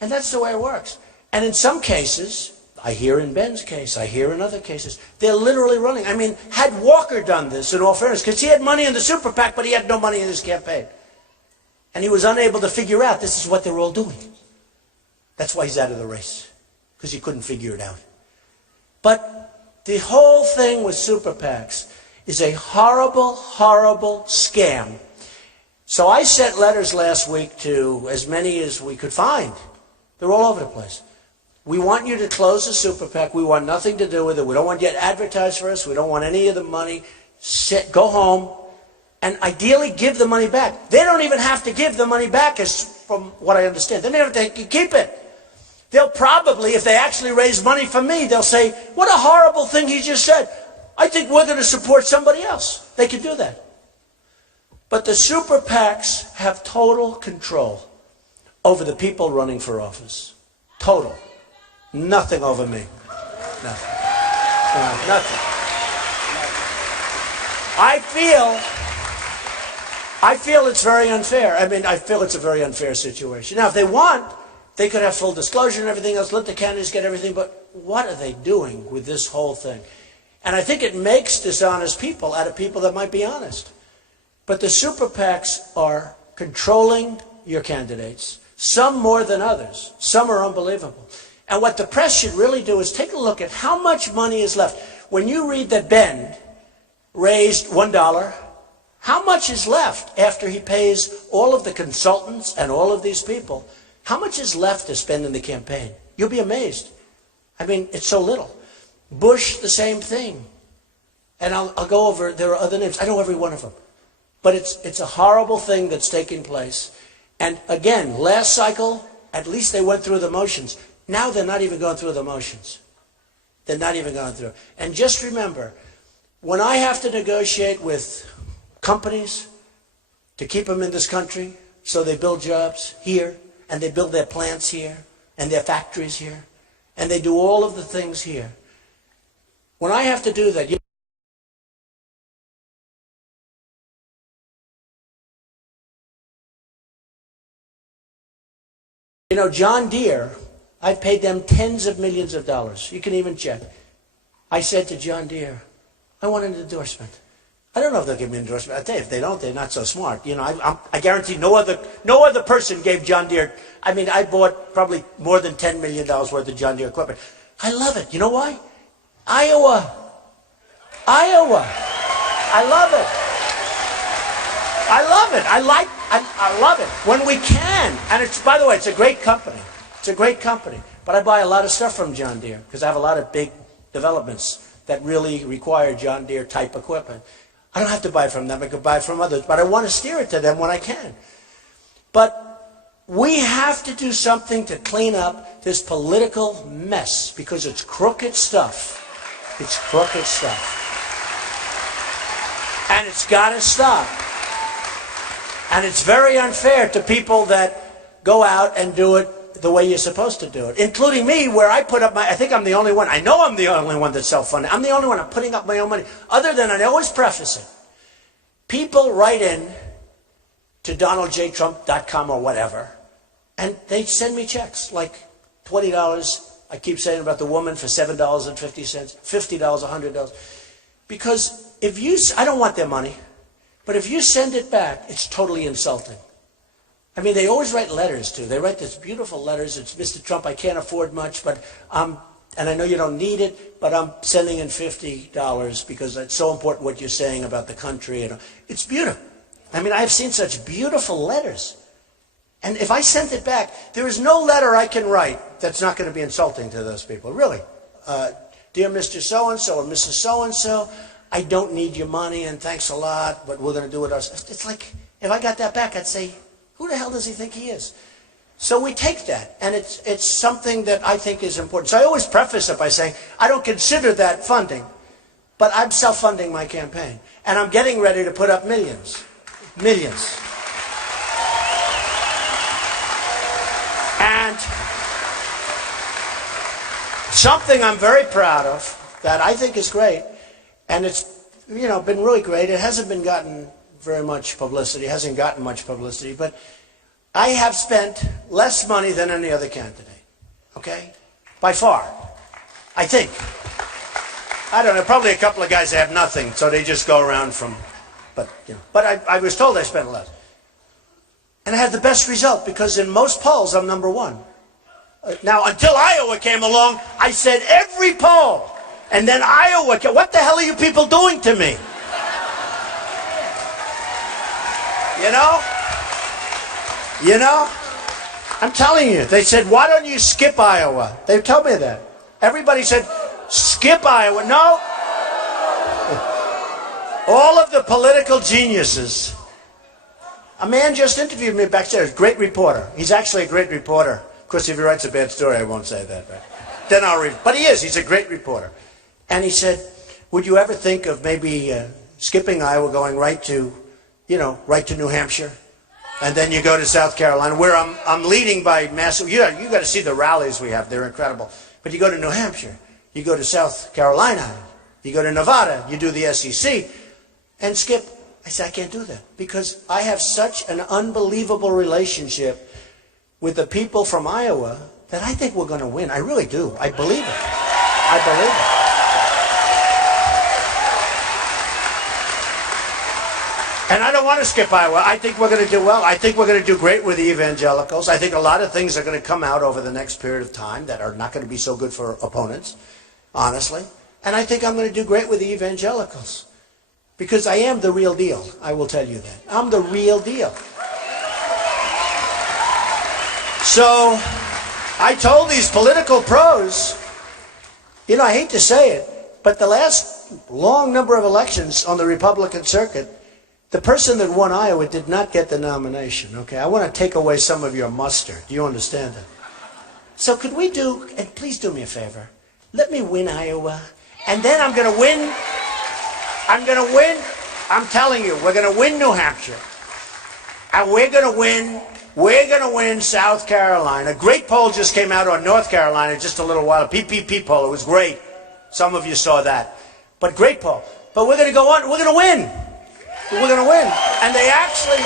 And that's the way it works. And in some cases, I hear in Ben's case, I hear in other cases, they're literally running. I mean, had Walker done this, in all fairness, because he had money in the super PAC, but he had no money in his campaign. And he was unable to figure out this is what they're all doing. That's why he's out of the race, because he couldn't figure it out. But the whole thing with super PACs is a horrible, horrible scam. So I sent letters last week to as many as we could find. They're all over the place. We want you to close the super PAC. We want nothing to do with it. We don't want you to advertise for us. We don't want any of the money. Go home and ideally give the money back. They don't even have to give the money back, as from what I understand. They don't have to keep it. They'll probably, if they actually raise money from me, they'll say, what a horrible thing he just said. I think we're going to support somebody else. They can do that. But the super PACs have total control over the people running for office. Total. Nothing over me. Nothing. Nothing. I feel it's very unfair. I mean, I feel it's a very unfair situation. Now, if they want, they could have full disclosure and everything else, let the candidates get everything, but what are they doing with this whole thing? And I think it makes dishonest people out of people that might be honest. But the super PACs are controlling your candidates, some more than others. Some are unbelievable. And what the press should really do is take a look at how much money is left. When you read that Ben raised $1, how much is left after he pays all of the consultants and all of these people? How much is left to spend in the campaign? You'll be amazed. I mean, it's so little. Bush, the same thing. And I'll go over, there are other names. I know every one of them. But it's a horrible thing that's taking place. And again, last cycle, at least they went through the motions. Now they're not even going through the motions. They're not even going through. And just remember, when I have to negotiate with companies to keep them in this country so they build jobs here, and they build their plants here, and their factories here, and they do all of the things here. When I have to do that, you know, John Deere, I've paid them tens of millions of dollars. You can even check. I said to John Deere, I want an endorsement. I don't know if they'll give me an endorsement. I tell you, if they don't, they're not so smart. You know, I guarantee no other person gave John Deere. I mean, I bought probably more than $10 million worth of John Deere equipment. I love it. You know why? Iowa. I love it. I love it. When we can. And it's, by the way, it's a great company. It's a great company. But I buy a lot of stuff from John Deere because I have a lot of big developments that really require John Deere type equipment. I don't have to buy from them. I could buy from others. But I want to steer it to them when I can. But we have to do something to clean up this political mess because it's crooked stuff. It's crooked stuff. And it's got to stop. And it's very unfair to people that go out and do it the way you're supposed to do it, including me, where I put up I think I'm the only one. I know I'm the only one that's self-funded. I'm the only one. I'm putting up my own money. Other than, I always preface it, people write in to donaldjtrump.com or whatever, and they send me checks, like $20. I keep saying about the woman for $7.50, $50, $100. Because I don't want their money, but if you send it back, it's totally insulting. I mean, they always write letters, too. They write these beautiful letters. It's, Mr. Trump, I can't afford much, but and I know you don't need it, but I'm sending in $50 because it's so important what you're saying about the country. And it's beautiful. I mean, I've seen such beautiful letters. And if I sent it back, there is no letter I can write that's not going to be insulting to those people, really. Dear Mr. So-and-so or Mrs. So-and-so, I don't need your money and thanks a lot, but we're going to do it ourselves. It's like, if I got that back, I'd say, who the hell does he think he is? So we take that, and it's something that I think is important. So I always preface it by saying, I don't consider that funding, but I'm self-funding my campaign. And I'm getting ready to put up millions. Millions. And something I'm very proud of that I think is great, and it's been really great. It hasn't been gotten very much publicity, hasn't gotten much publicity, but I have spent less money than any other candidate, okay? By far, I think. I don't know, probably a couple of guys that have nothing, so they just go around from, but I was told I spent less. And I had the best result, because in most polls, I'm number one. Now, until Iowa came along, I said every poll. And then Iowa came. What the hell are you people doing to me? You know? You know? I'm telling you. They said, why don't you skip Iowa? They told me that. Everybody said, skip Iowa. No. All of the political geniuses. A man just interviewed me backstage. Great reporter. He's actually a great reporter. Of course, if he writes a bad story, I won't say that. Right? Then I'll read. But he is. He's a great reporter. And he said, would you ever think of maybe skipping Iowa, going right to, right to New Hampshire? And then you go to South Carolina, where I'm leading by massive. You got to see the rallies we have. They're incredible. But you go to New Hampshire. You go to South Carolina. You go to Nevada. You do the SEC. And skip. I said, I can't do that. Because I have such an unbelievable relationship with the people from Iowa that I think we're going to win. I really do. I believe it. I believe it. And I don't want to skip Iowa. I think we're going to do well. I think we're going to do great with the evangelicals. I think a lot of things are going to come out over the next period of time that are not going to be so good for opponents, honestly. And I think I'm going to do great with the evangelicals. Because I am the real deal. I will tell you that. I'm the real deal. So, I told these political pros, I hate to say it, but the last long number of elections on the Republican circuit, the person that won Iowa did not get the nomination, okay? I want to take away some of your mustard. Do you understand that? So could we do, and please do me a favor, let me win Iowa, and then I'm going to win, I'm telling you, we're going to win New Hampshire, and we're going to win South Carolina. A great poll just came out on North Carolina just a little while, a PPP poll, it was great. Some of you saw that. But great poll. But we're going to go on, we're going to win. We're going to win. And they actually,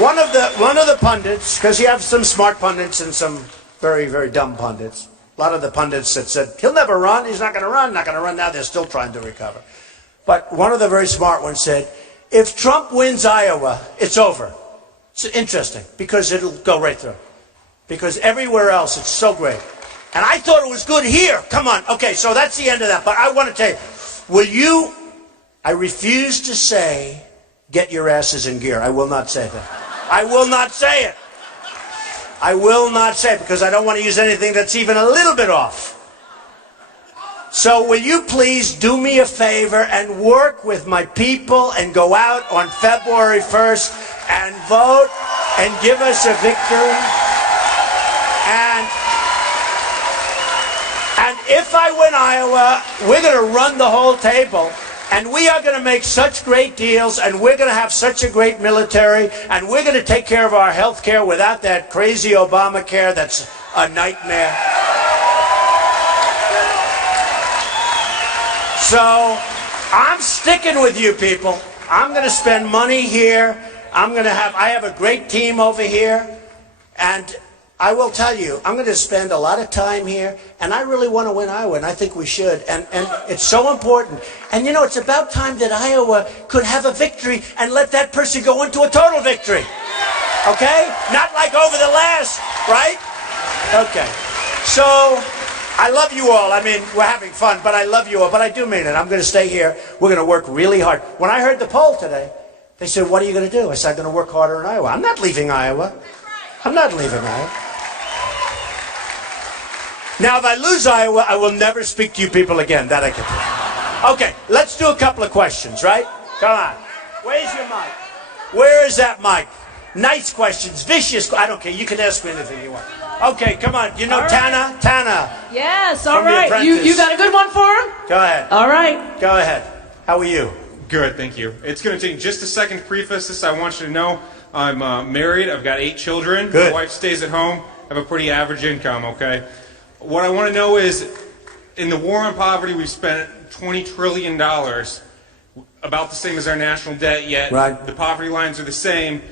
one of the pundits, because you have some smart pundits and some very, very dumb pundits. A lot of the pundits that said, he'll never run, he's not going to run, not going to run now, they're still trying to recover. But one of the very smart ones said, if Trump wins Iowa, it's over. It's interesting, because it'll go right through. Because everywhere else, it's so great. And I thought it was good here. Come on. Okay, so that's the end of that. But I want to tell you, I refuse to say, get your asses in gear. I will not say that. I will not say it. I will not say it, because I don't want to use anything that's even a little bit off. So will you please do me a favor and work with my people and go out on February 1st and vote and give us a victory? And if I win Iowa, we're going to run the whole table. And we are going to make such great deals, and we're going to have such a great military, and we're going to take care of our health care without that crazy Obamacare that's a nightmare. So, I'm sticking with you people. I'm going to spend money here. I have a great team over here, and I will tell you, I'm going to spend a lot of time here, and I really want to win Iowa, and I think we should, and it's so important. And it's about time that Iowa could have a victory and let that person go into a total victory. Okay? Not like over the last, right? Okay. So, I love you all. I mean, we're having fun, but I love you all, but I do mean it. I'm going to stay here. We're going to work really hard. When I heard the poll today, they said, what are you going to do? I said, I'm going to work harder in Iowa. I'm not leaving Iowa. I'm not leaving Iowa. Now, if I lose Iowa, I will never speak to you people again. That I can do. Okay, let's do a couple of questions, right? Come on. Where's your mic? Where is that mic? Nice questions, vicious. I don't care. You can ask me anything you want. Okay, come on. You know right. Tana? Yes, all right. You got a good one for him? Go ahead. All right. Go ahead. How are you? Good, thank you. It's going to take just a second to preface this. I want you to know I'm married. I've got 8 children. Good. My wife stays at home. I have a pretty average income, okay? What I want to know is, in the war on poverty, we've spent $20 trillion. about the same as our national debt, yet Right. the poverty lines are the same.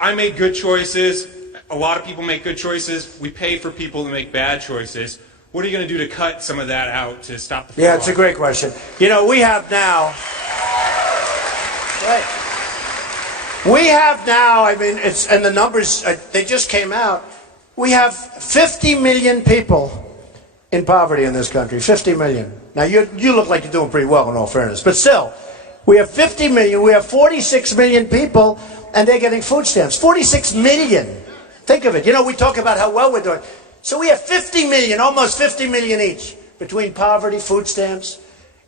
I made good choices. A lot of people make good choices. We pay for people to make bad choices. What are you going to do to cut some of that out to stop the Yeah, it's a great question. You know, we have now, I mean, and the numbers, they just came out. We have 50 million people in poverty in this country, 50 million. Now, you look like you're doing pretty well in all fairness, but still, we have 50 million, we have 46 million people, and they're getting food stamps. 46 million. Think of it. You know, we talk about how well we're doing. So we have 50 million, almost 50 million each, between poverty, food stamps,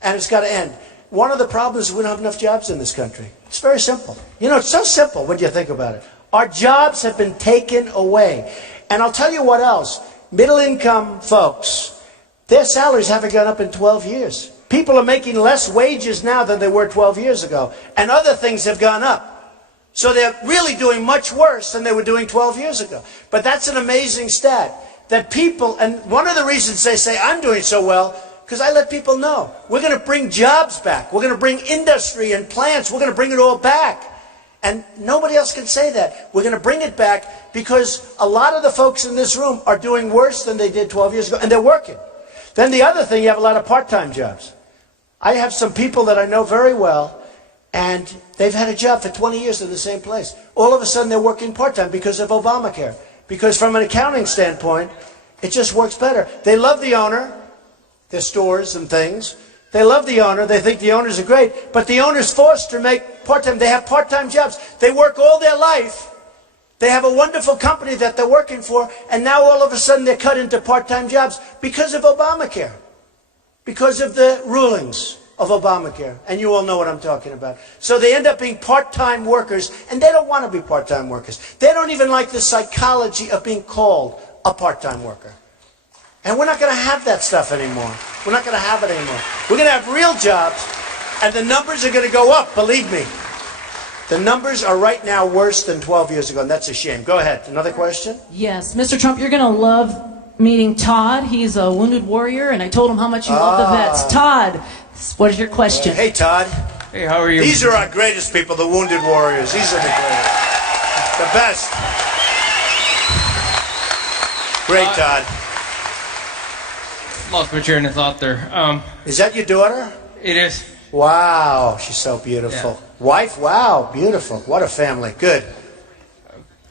and it's got to end. One of the problems is we don't have enough jobs in this country. It's very simple. You know, it's so simple when you think about it. Our jobs have been taken away. And I'll tell you what else. Middle-income folks, their salaries haven't gone up in 12 years. People are making less wages now than they were 12 years ago. And other things have gone up. So they're really doing much worse than they were doing 12 years ago. But that's an amazing stat. That people, and one of the reasons they say I'm doing so well, because I let people know. We're going to bring jobs back. We're going to bring industry and plants. We're going to bring it all back. And nobody else can say that. We're going to bring it back because a lot of the folks in this room are doing worse than they did 12 years ago, and they're working. Then the other thing, you have a lot of part-time jobs. I have some people that I know very well, and they've had a job for 20 years in the same place. All of a sudden, they're working part-time because of Obamacare. Because from an accounting standpoint, it just works better. They love the owner, their stores and things. They love the owner. They think the owners are great. But the owner's forced to make part-time. They have part-time jobs. They work all their life. They have a wonderful company that they're working for. And now all of a sudden they're cut into part-time jobs because of Obamacare. Because of the rulings of Obamacare. And you all know what I'm talking about. So they end up being part-time workers. And they don't want to be part-time workers. They don't even like the psychology of being called a part-time worker. And we're not going to have that stuff anymore. We're not going to have it anymore. We're going to have real jobs, and the numbers are going to go up, believe me. The numbers are right now worse than 12 years ago, and that's a shame. Go ahead. Another question? Yes. Mr. Trump, you're going to love meeting Todd. He's a wounded warrior, and I told him how much you love the vets. Todd, what is your question? Hey, Todd. Hey, how are you? These are our greatest people, the wounded warriors. These are the greatest. The best. Great, Todd. Lost my train of thought there. Is that your daughter? It is. Wow, she's so beautiful. Yeah. Wife? Wow, beautiful. What a family. Good.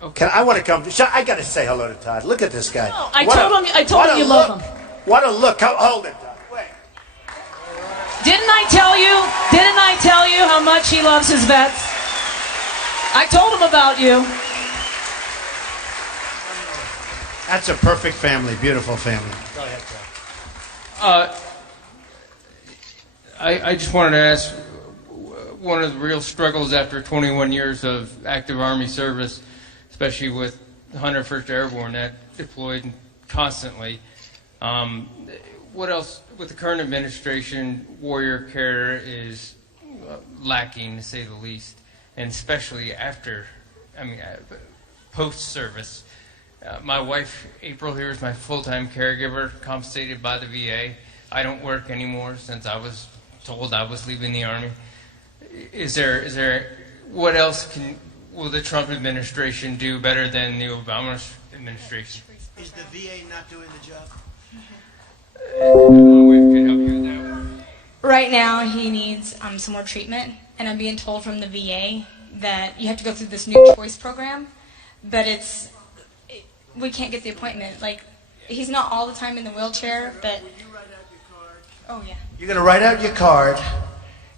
Okay. I want to come. I got to say hello to Todd. Look at this guy. Oh, I told him you love him. What a look. Hold it, Todd. Wait. Didn't I tell you how much he loves his vets? I told him about you. That's a perfect family. Beautiful family. Go ahead, Todd. I just wanted to ask, one of the real struggles after 21 years of active Army service, especially with the 101st Airborne that deployed constantly, what else with the current administration, warrior care is lacking, to say the least, and especially after, post-service. My wife, April, here is my full-time caregiver, compensated by the VA. I don't work anymore since I was told I was leaving the Army. What else will the Trump administration do better than the Obama administration? Is the VA not doing the job? My wife could help you with that one. Right now, he needs some more treatment, and I'm being told from the VA that you have to go through this new choice program, but we can't get the appointment. Like, he's not all the time in the wheelchair, but... Oh, yeah. You're going to write out your card,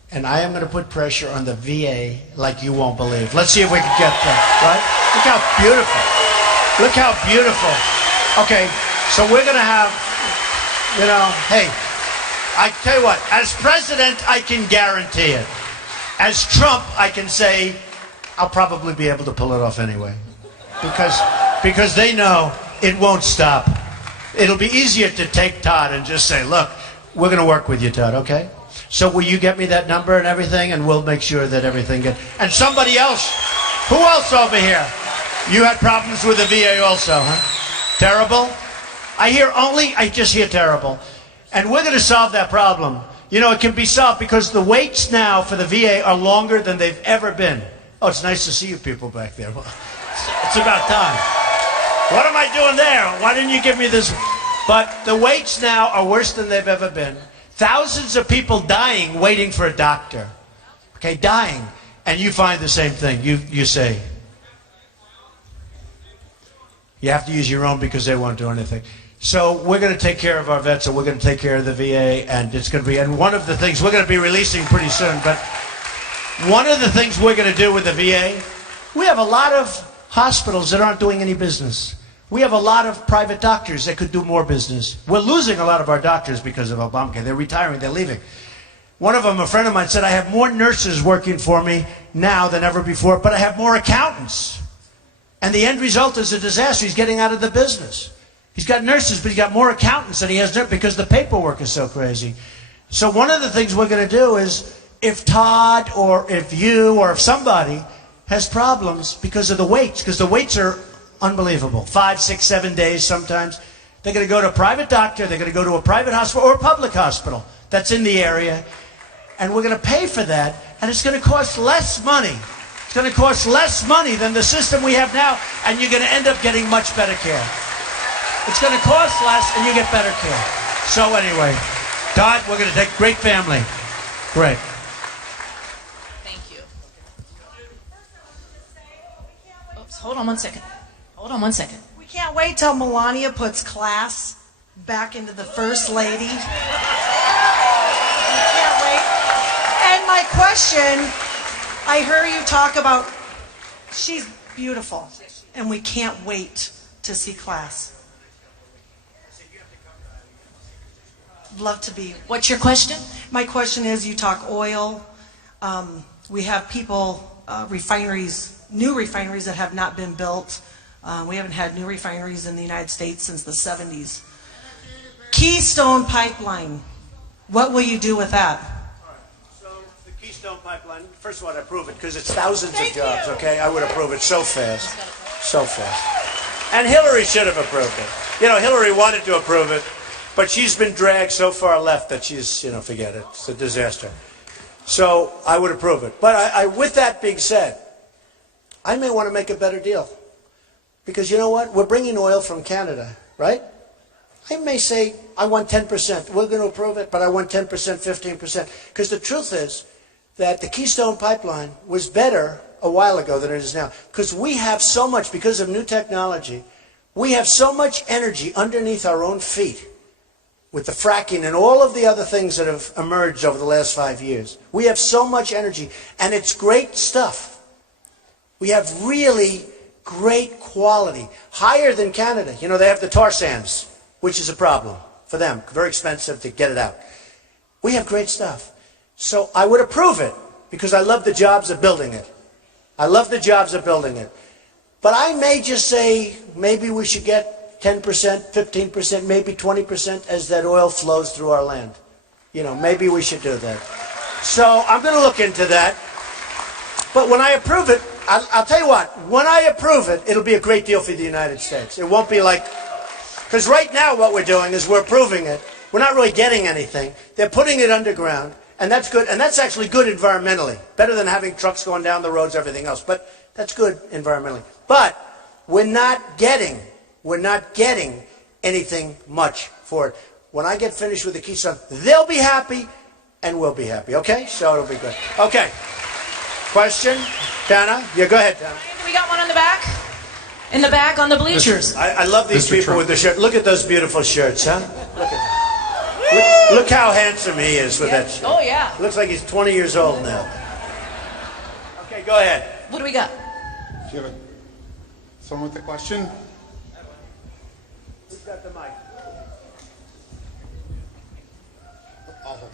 and I am going to put pressure on the VA like you won't believe. Let's see if we can get that, right? Look how beautiful. Look how beautiful. Okay, so we're going to have, hey, I tell you what, as president, I can guarantee it. As Trump, I can say I'll probably be able to pull it off anyway. Because they know it won't stop. It'll be easier to take Todd and just say, look, we're going to work with you, Todd, okay? So will you get me that number and everything, and we'll make sure that everything gets... And somebody else, who else over here? You had problems with the VA also, huh? Terrible? I just hear terrible. And we're going to solve that problem. You know, it can be solved because the waits now for the VA are longer than they've ever been. Oh, it's nice to see you people back there. Well, it's about time. What am I doing there? Why didn't you give me this? But the waits now are worse than they've ever been. Thousands of people dying waiting for a doctor. Okay, dying. And you find the same thing. You say, you have to use your own because they won't do anything. So we're going to take care of our vets, and we're going to take care of the VA, and it's going to be, and one of the things we're going to be releasing pretty soon, but one of the things we're going to do with the VA, we have a lot of hospitals that aren't doing any business. We have a lot of private doctors that could do more business. We're losing a lot of our doctors because of Obamacare. They're retiring, they're leaving. One of them, a friend of mine, said, I have more nurses working for me now than ever before, but I have more accountants. And the end result is a disaster. He's getting out of the business. He's got nurses, but he's got more accountants than he has because the paperwork is so crazy. So one of the things we're going to do is, if Todd or if you or if somebody has problems because of the waits, because the waits are unbelievable, 5, 6, 7 days sometimes, they're going to go to a private doctor, they're going to go to a private hospital or a public hospital that's in the area, and we're going to pay for that, and it's going to cost less money. It's going to cost less money than the system we have now, and you're going to end up getting much better care. It's going to cost less, and you get better care. So anyway, Todd, we're going to take great family. Great. Thank you. Oops, hold on one second. Hold on one second. We can't wait till Melania puts class back into the First Lady. We can't wait. And my question, I heard you talk about, she's beautiful, and we can't wait to see class. Love to be. What's your question? My question is, you talk oil. We have people, refineries, new refineries that have not been built. We haven't had new refineries in the United States since the 70s. Keystone Pipeline, what will you do with that? So the Keystone Pipeline, first of all, I'd approve it because it's thousands of jobs, okay? I would approve it so fast. So fast. And Hillary should have approved it. You know, Hillary wanted to approve it, but she's been dragged so far left that she's, you know, forget it. It's a disaster. So I would approve it. But with that being said, I may want to make a better deal. Because you know what? We're bringing oil from Canada, right? I may say, I want 10%. We're going to approve it, but I want 10%, 15%. Because the truth is that the Keystone Pipeline was better a while ago than it is now. Because we have so much, because of new technology, we have so much energy underneath our own feet with the fracking and all of the other things that have emerged over the last 5 years. We have so much energy, and it's great stuff. We have really great quality, higher than Canada. You know, they have the tar sands, which is a problem for them. Very expensive to get it out. We have great stuff. So I would approve it because I love the jobs of building it. I love the jobs of building it. But I may just say maybe we should get 10%, 15%, maybe 20% as that oil flows through our land. You know, maybe we should do that. So I'm going to look into that. But when I approve it, I'll tell you what, when I approve it, it'll be a great deal for the United States. It won't be like, because right now what we're doing is we're approving it. We're not really getting anything. They're putting it underground, and that's good. And that's actually good environmentally. Better than having trucks going down the roads, everything else. But that's good environmentally. But we're not getting anything much for it. When I get finished with the Keystone, they'll be happy, and we'll be happy. Okay? So it'll be good. Okay. Question? Dana? Yeah, go ahead, Dana. We got one on the back. In the back on the bleachers. I love these Mr. people Trump. with the shirt. Look at those beautiful shirts, huh? Look how handsome he is with that shirt. Oh, yeah. Looks like he's 20 years old now. Okay, go ahead. What do we got? Do you have someone with a question? Who's got the mic? I'll hold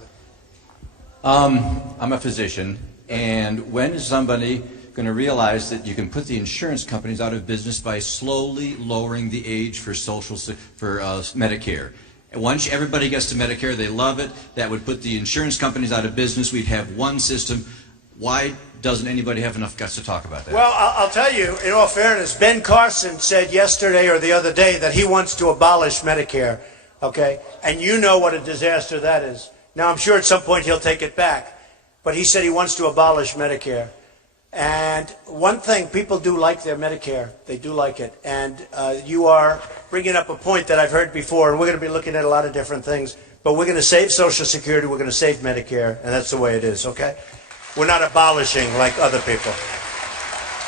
it. I'm a physician, and when is somebody going to realize that you can put the insurance companies out of business by slowly lowering the age for Medicare? And once everybody gets to Medicare, they love it. That would put the insurance companies out of business. We'd have one system. Why doesn't anybody have enough guts to talk about that? Well, I'll tell you, in all fairness, Ben Carson said yesterday or the other day that he wants to abolish Medicare, okay? And you know what a disaster that is. Now, I'm sure at some point he'll take it back, but he said he wants to abolish Medicare. And one thing, people do like their Medicare. They do like it. And you are bringing up a point that I've heard before, and we're going to be looking at a lot of different things. But we're going to save Social Security, we're going to save Medicare, and that's the way it is, okay? We're not abolishing like other people.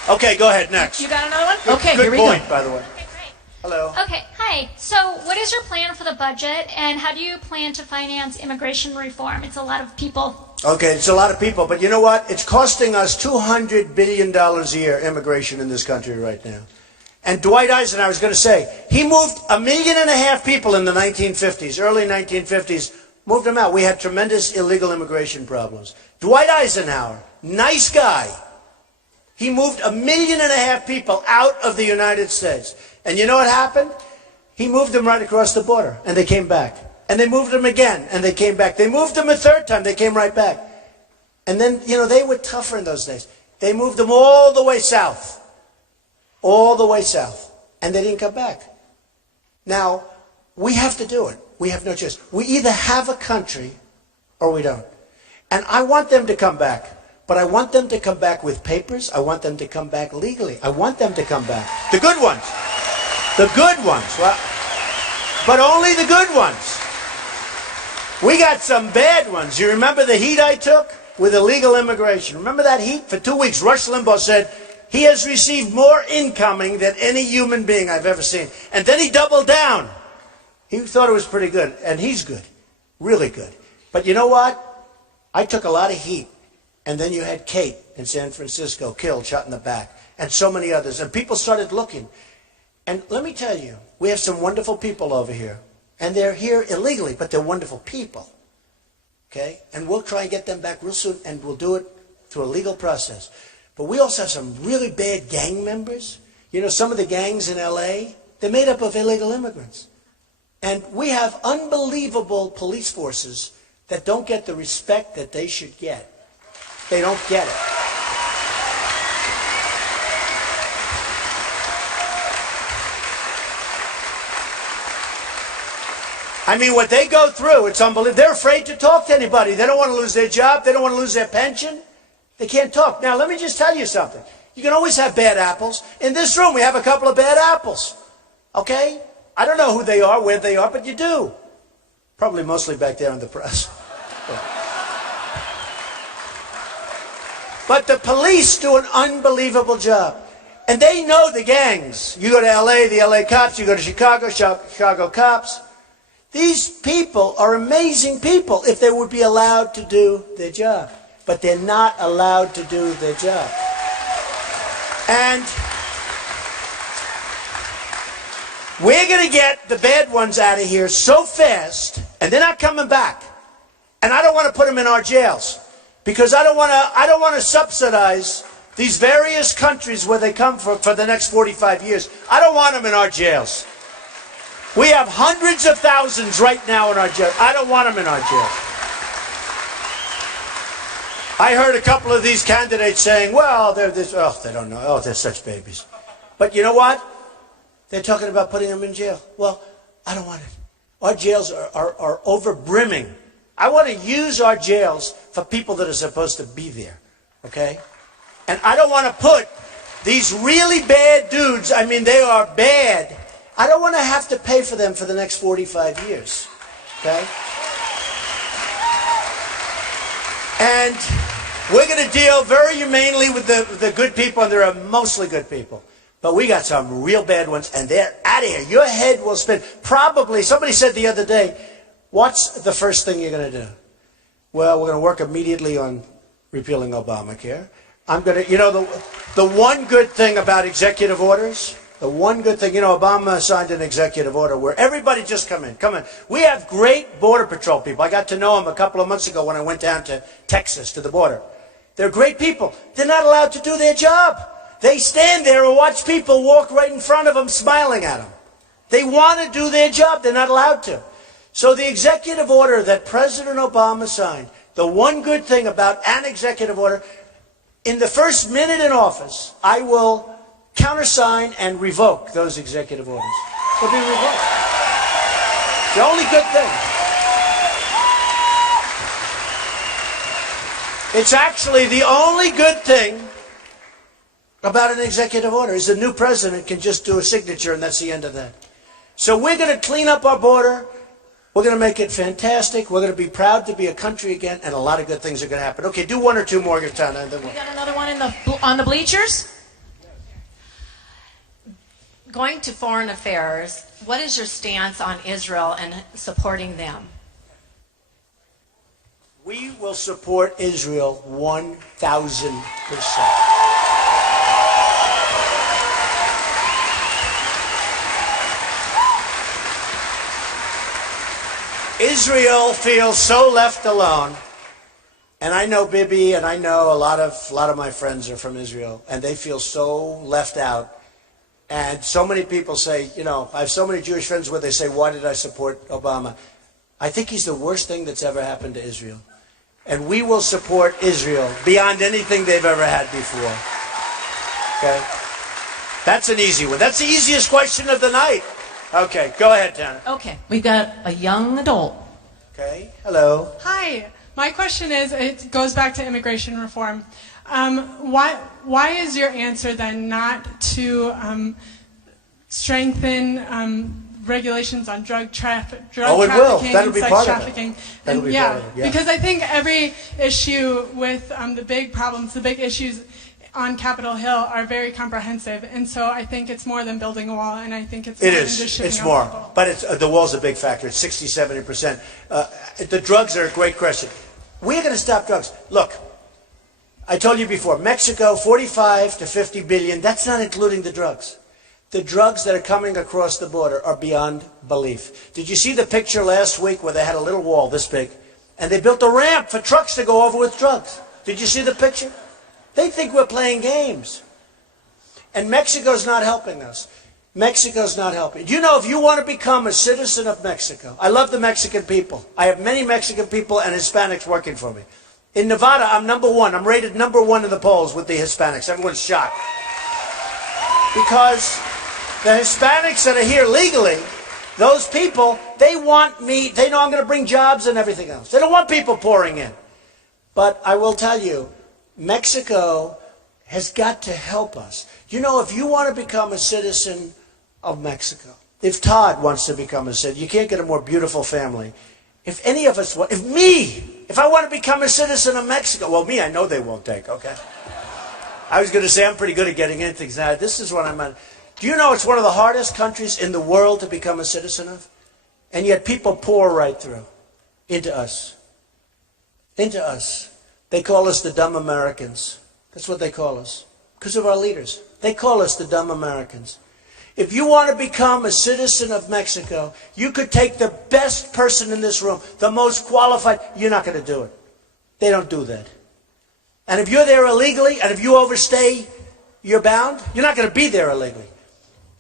Okay, go ahead, next. You got another one? Okay, Good here we point, go. by the way. Okay, great. Hello. Okay, hi. So, what is your plan for the budget, and how do you plan to finance immigration reform? It's a lot of people. Okay, it's a lot of people, but you know what? It's costing us $200 billion a year, immigration in this country right now. And Dwight Eisenhower, I was going to say, he moved 1.5 million people in the 1950s, early 1950s, moved them out. We had tremendous illegal immigration problems. Dwight Eisenhower, nice guy, he moved 1.5 million people out of the United States. And you know what happened? He moved them right across the border, and they came back. And they moved them again, and they came back. They moved them a third time, they came right back. And then, you know, they were tougher in those days. They moved them all the way south. All the way south. And they didn't come back. Now, we have to do it. We have no choice. We either have a country or we don't. And I want them to come back. But I want them to come back with papers. I want them to come back legally. I want them to come back. The good ones. The good ones. Well, but only the good ones. We got some bad ones. You remember the heat I took with illegal immigration? Remember that heat? For 2 weeks, Rush Limbaugh said he has received more incoming than any human being I've ever seen. And then he doubled down. He thought it was pretty good. And he's good. Really good. But you know what? I took a lot of heat. And then you had Kate in San Francisco killed, shot in the back. And so many others. And people started looking. And let me tell you, we have some wonderful people over here. And they're here illegally, but they're wonderful people. Okay? And we'll try and get them back real soon, and we'll do it through a legal process. But we also have some really bad gang members. You know, some of the gangs in L.A., they're made up of illegal immigrants. And we have unbelievable police forces that don't get the respect that they should get. They don't get it. I mean, what they go through, it's unbelievable. They're afraid to talk to anybody. They don't want to lose their job. They don't want to lose their pension. They can't talk. Now, let me just tell you something. You can always have bad apples. In this room, we have a couple of bad apples. Okay? I don't know who they are, where they are, but you do. Probably mostly back there in the press. But the police do an unbelievable job. And they know the gangs. You go to L.A., the L.A. cops. You go to Chicago, Chicago cops. These people are amazing people if they would be allowed to do their job. But they're not allowed to do their job. And we're going to get the bad ones out of here so fast, and they're not coming back. And I don't want to put them in our jails, because I don't want to subsidize these various countries where they come from for the next 45 years. I don't want them in our jails. We have hundreds of thousands right now in our jail. I don't want them in our jail. I heard a couple of these candidates saying, well, they're this, oh, they don't know. Oh, they're such babies. But you know what? They're talking about putting them in jail. Well, I don't want it. Our jails are over brimming. I want to use our jails for people that are supposed to be there. Okay? And I don't want to put these really bad dudes, I mean, they are bad. I don't want to have to pay for them for the next 45 years, okay? And we're going to deal very humanely with the good people, and there are mostly good people. But we got some real bad ones, and they're out of here. Your head will spin. Probably, somebody said the other day, what's the first thing you're going to do? Well, we're going to work immediately on repealing Obamacare. I'm going to, you know, the one good thing about executive orders, the one good thing, you know, Obama signed an executive order where everybody just come in. We have great Border Patrol people. I got to know them a couple of months ago when I went down to Texas, to the border. They're great people. They're not allowed to do their job. They stand there and watch people walk right in front of them, smiling at them. They want to do their job. They're not allowed to. So the executive order that President Obama signed, the one good thing about an executive order, in the first minute in office, I will countersign and revoke those executive orders. They'll be revoked. The only good thing. It's actually the only good thing about an executive order is the new president can just do a signature and that's the end of that. So we're going to clean up our border. We're going to make it fantastic. We're going to be proud to be a country again, and a lot of good things are going to happen. Okay, do one or two more, Tana, and then We got another one on the bleachers. Going to foreign affairs, what is your stance on Israel and supporting them? We will support Israel 1,000%. Israel feels so left alone, and I know Bibi, and I know a lot of my friends are from Israel, and they feel so left out. And so many people say, you know, I have so many Jewish friends where they say, why did I support Obama? I think he's the worst thing that's ever happened to Israel. And we will support Israel beyond anything they've ever had before. Okay? That's an easy one. That's the easiest question of the night. Okay, go ahead, Tana. Okay, we've got a young adult. Okay, hello. Hi, my question is, it goes back to immigration reform. Why is your answer then not to strengthen regulations on drug trafficking, That'll be sex part trafficking? of it. That'll be part of it, yeah. Because I think every issue with the big problems, the big issues on Capitol Hill are very comprehensive, and so I think it's more than building a wall, and I think it's more than just shipping It's out more. people. But the wall's a big factor. It's 60-70%. The drugs are a great question. We're going to stop drugs. Look, I told you before, Mexico, 45 to 50 billion. That's not including the drugs. The drugs that are coming across the border are beyond belief. Did you see the picture last week where they had a little wall this big, and they built a ramp for trucks to go over with drugs? Did you see the picture? They think we're playing games. And Mexico's not helping us. Mexico's not helping. Do you know, if you want to become a citizen of Mexico, I love the Mexican people. I have many Mexican people and Hispanics working for me. In Nevada, I'm number one. I'm rated number one in the polls with the Hispanics. Everyone's shocked. Because the Hispanics that are here legally, those people, they want me, they know I'm going to bring jobs and everything else. They don't want people pouring in. But I will tell you, Mexico has got to help us. You know, if you want to become a citizen of Mexico, if Todd wants to become a citizen, you can't get a more beautiful family. If any of us want, if I want to become a citizen of Mexico, well, me, I know they won't take, okay? I was going to say I'm pretty good at getting into things. Now, this is what I'm on. Do you know it's one of the hardest countries in the world to become a citizen of? And yet people pour right through into us. Into us. They call us the dumb Americans. That's what they call us. Because of our leaders. They call us the dumb Americans. If you want to become a citizen of Mexico, you could take the best person in this room, the most qualified. You're not going to do it. They don't do that. And if you're there illegally, and if you overstay, you're bound. You're not going to be there illegally.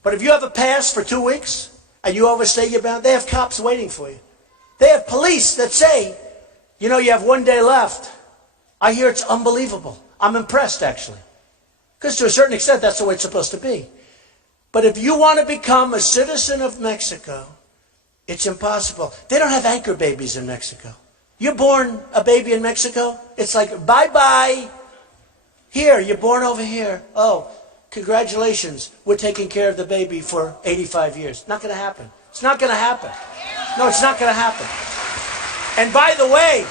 But if you have a pass for 2 weeks, and you overstay, you're bound. They have cops waiting for you. They have police that say, you know, you have 1 day left. I hear it's unbelievable. I'm impressed, actually. Because to a certain extent, that's the way it's supposed to be. But if you want to become a citizen of Mexico, it's impossible. They don't have anchor babies in Mexico. You're born a baby in Mexico, it's like, bye-bye. Here, you're born over here. Oh, congratulations. We're taking care of the baby for 85 years. Not going to happen. It's not going to happen. No, it's not going to happen. And by the way,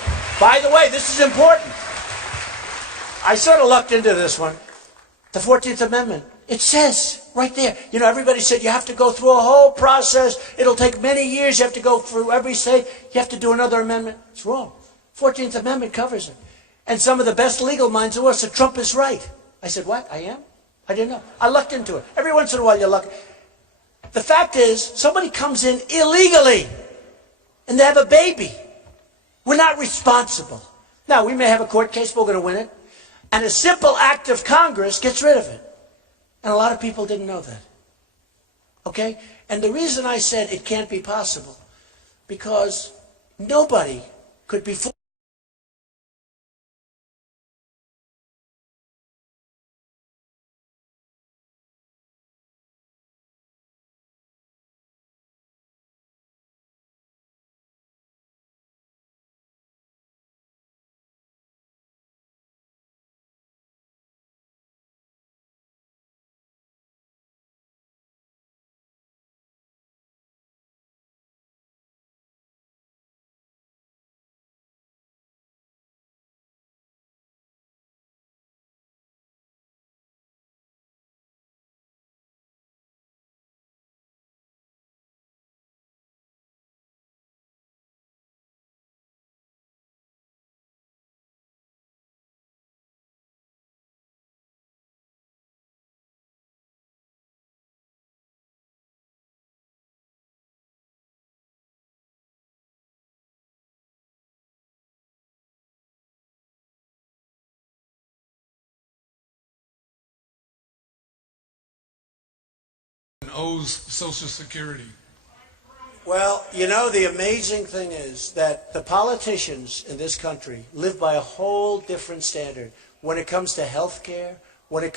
this is important. I sort of looked into this one. The 14th Amendment. It says right there. You know, everybody said you have to go through a whole process. It'll take many years. You have to go through every state. You have to do another amendment. It's wrong. 14th Amendment covers it. And some of the best legal minds in the world said Trump is right. I said, what? I am? I didn't know. I looked into it. Every once in a while you look. The fact is, somebody comes in illegally and they have a baby. We're not responsible. Now, we may have a court case, but we're going to win it. And a simple act of Congress gets rid of it. And a lot of people didn't know that. Okay? And the reason I said it can't be possible, because nobody could be owes Social Security? Well, you know, the amazing thing is that the politicians in this country live by a whole different standard when it comes to health care, when it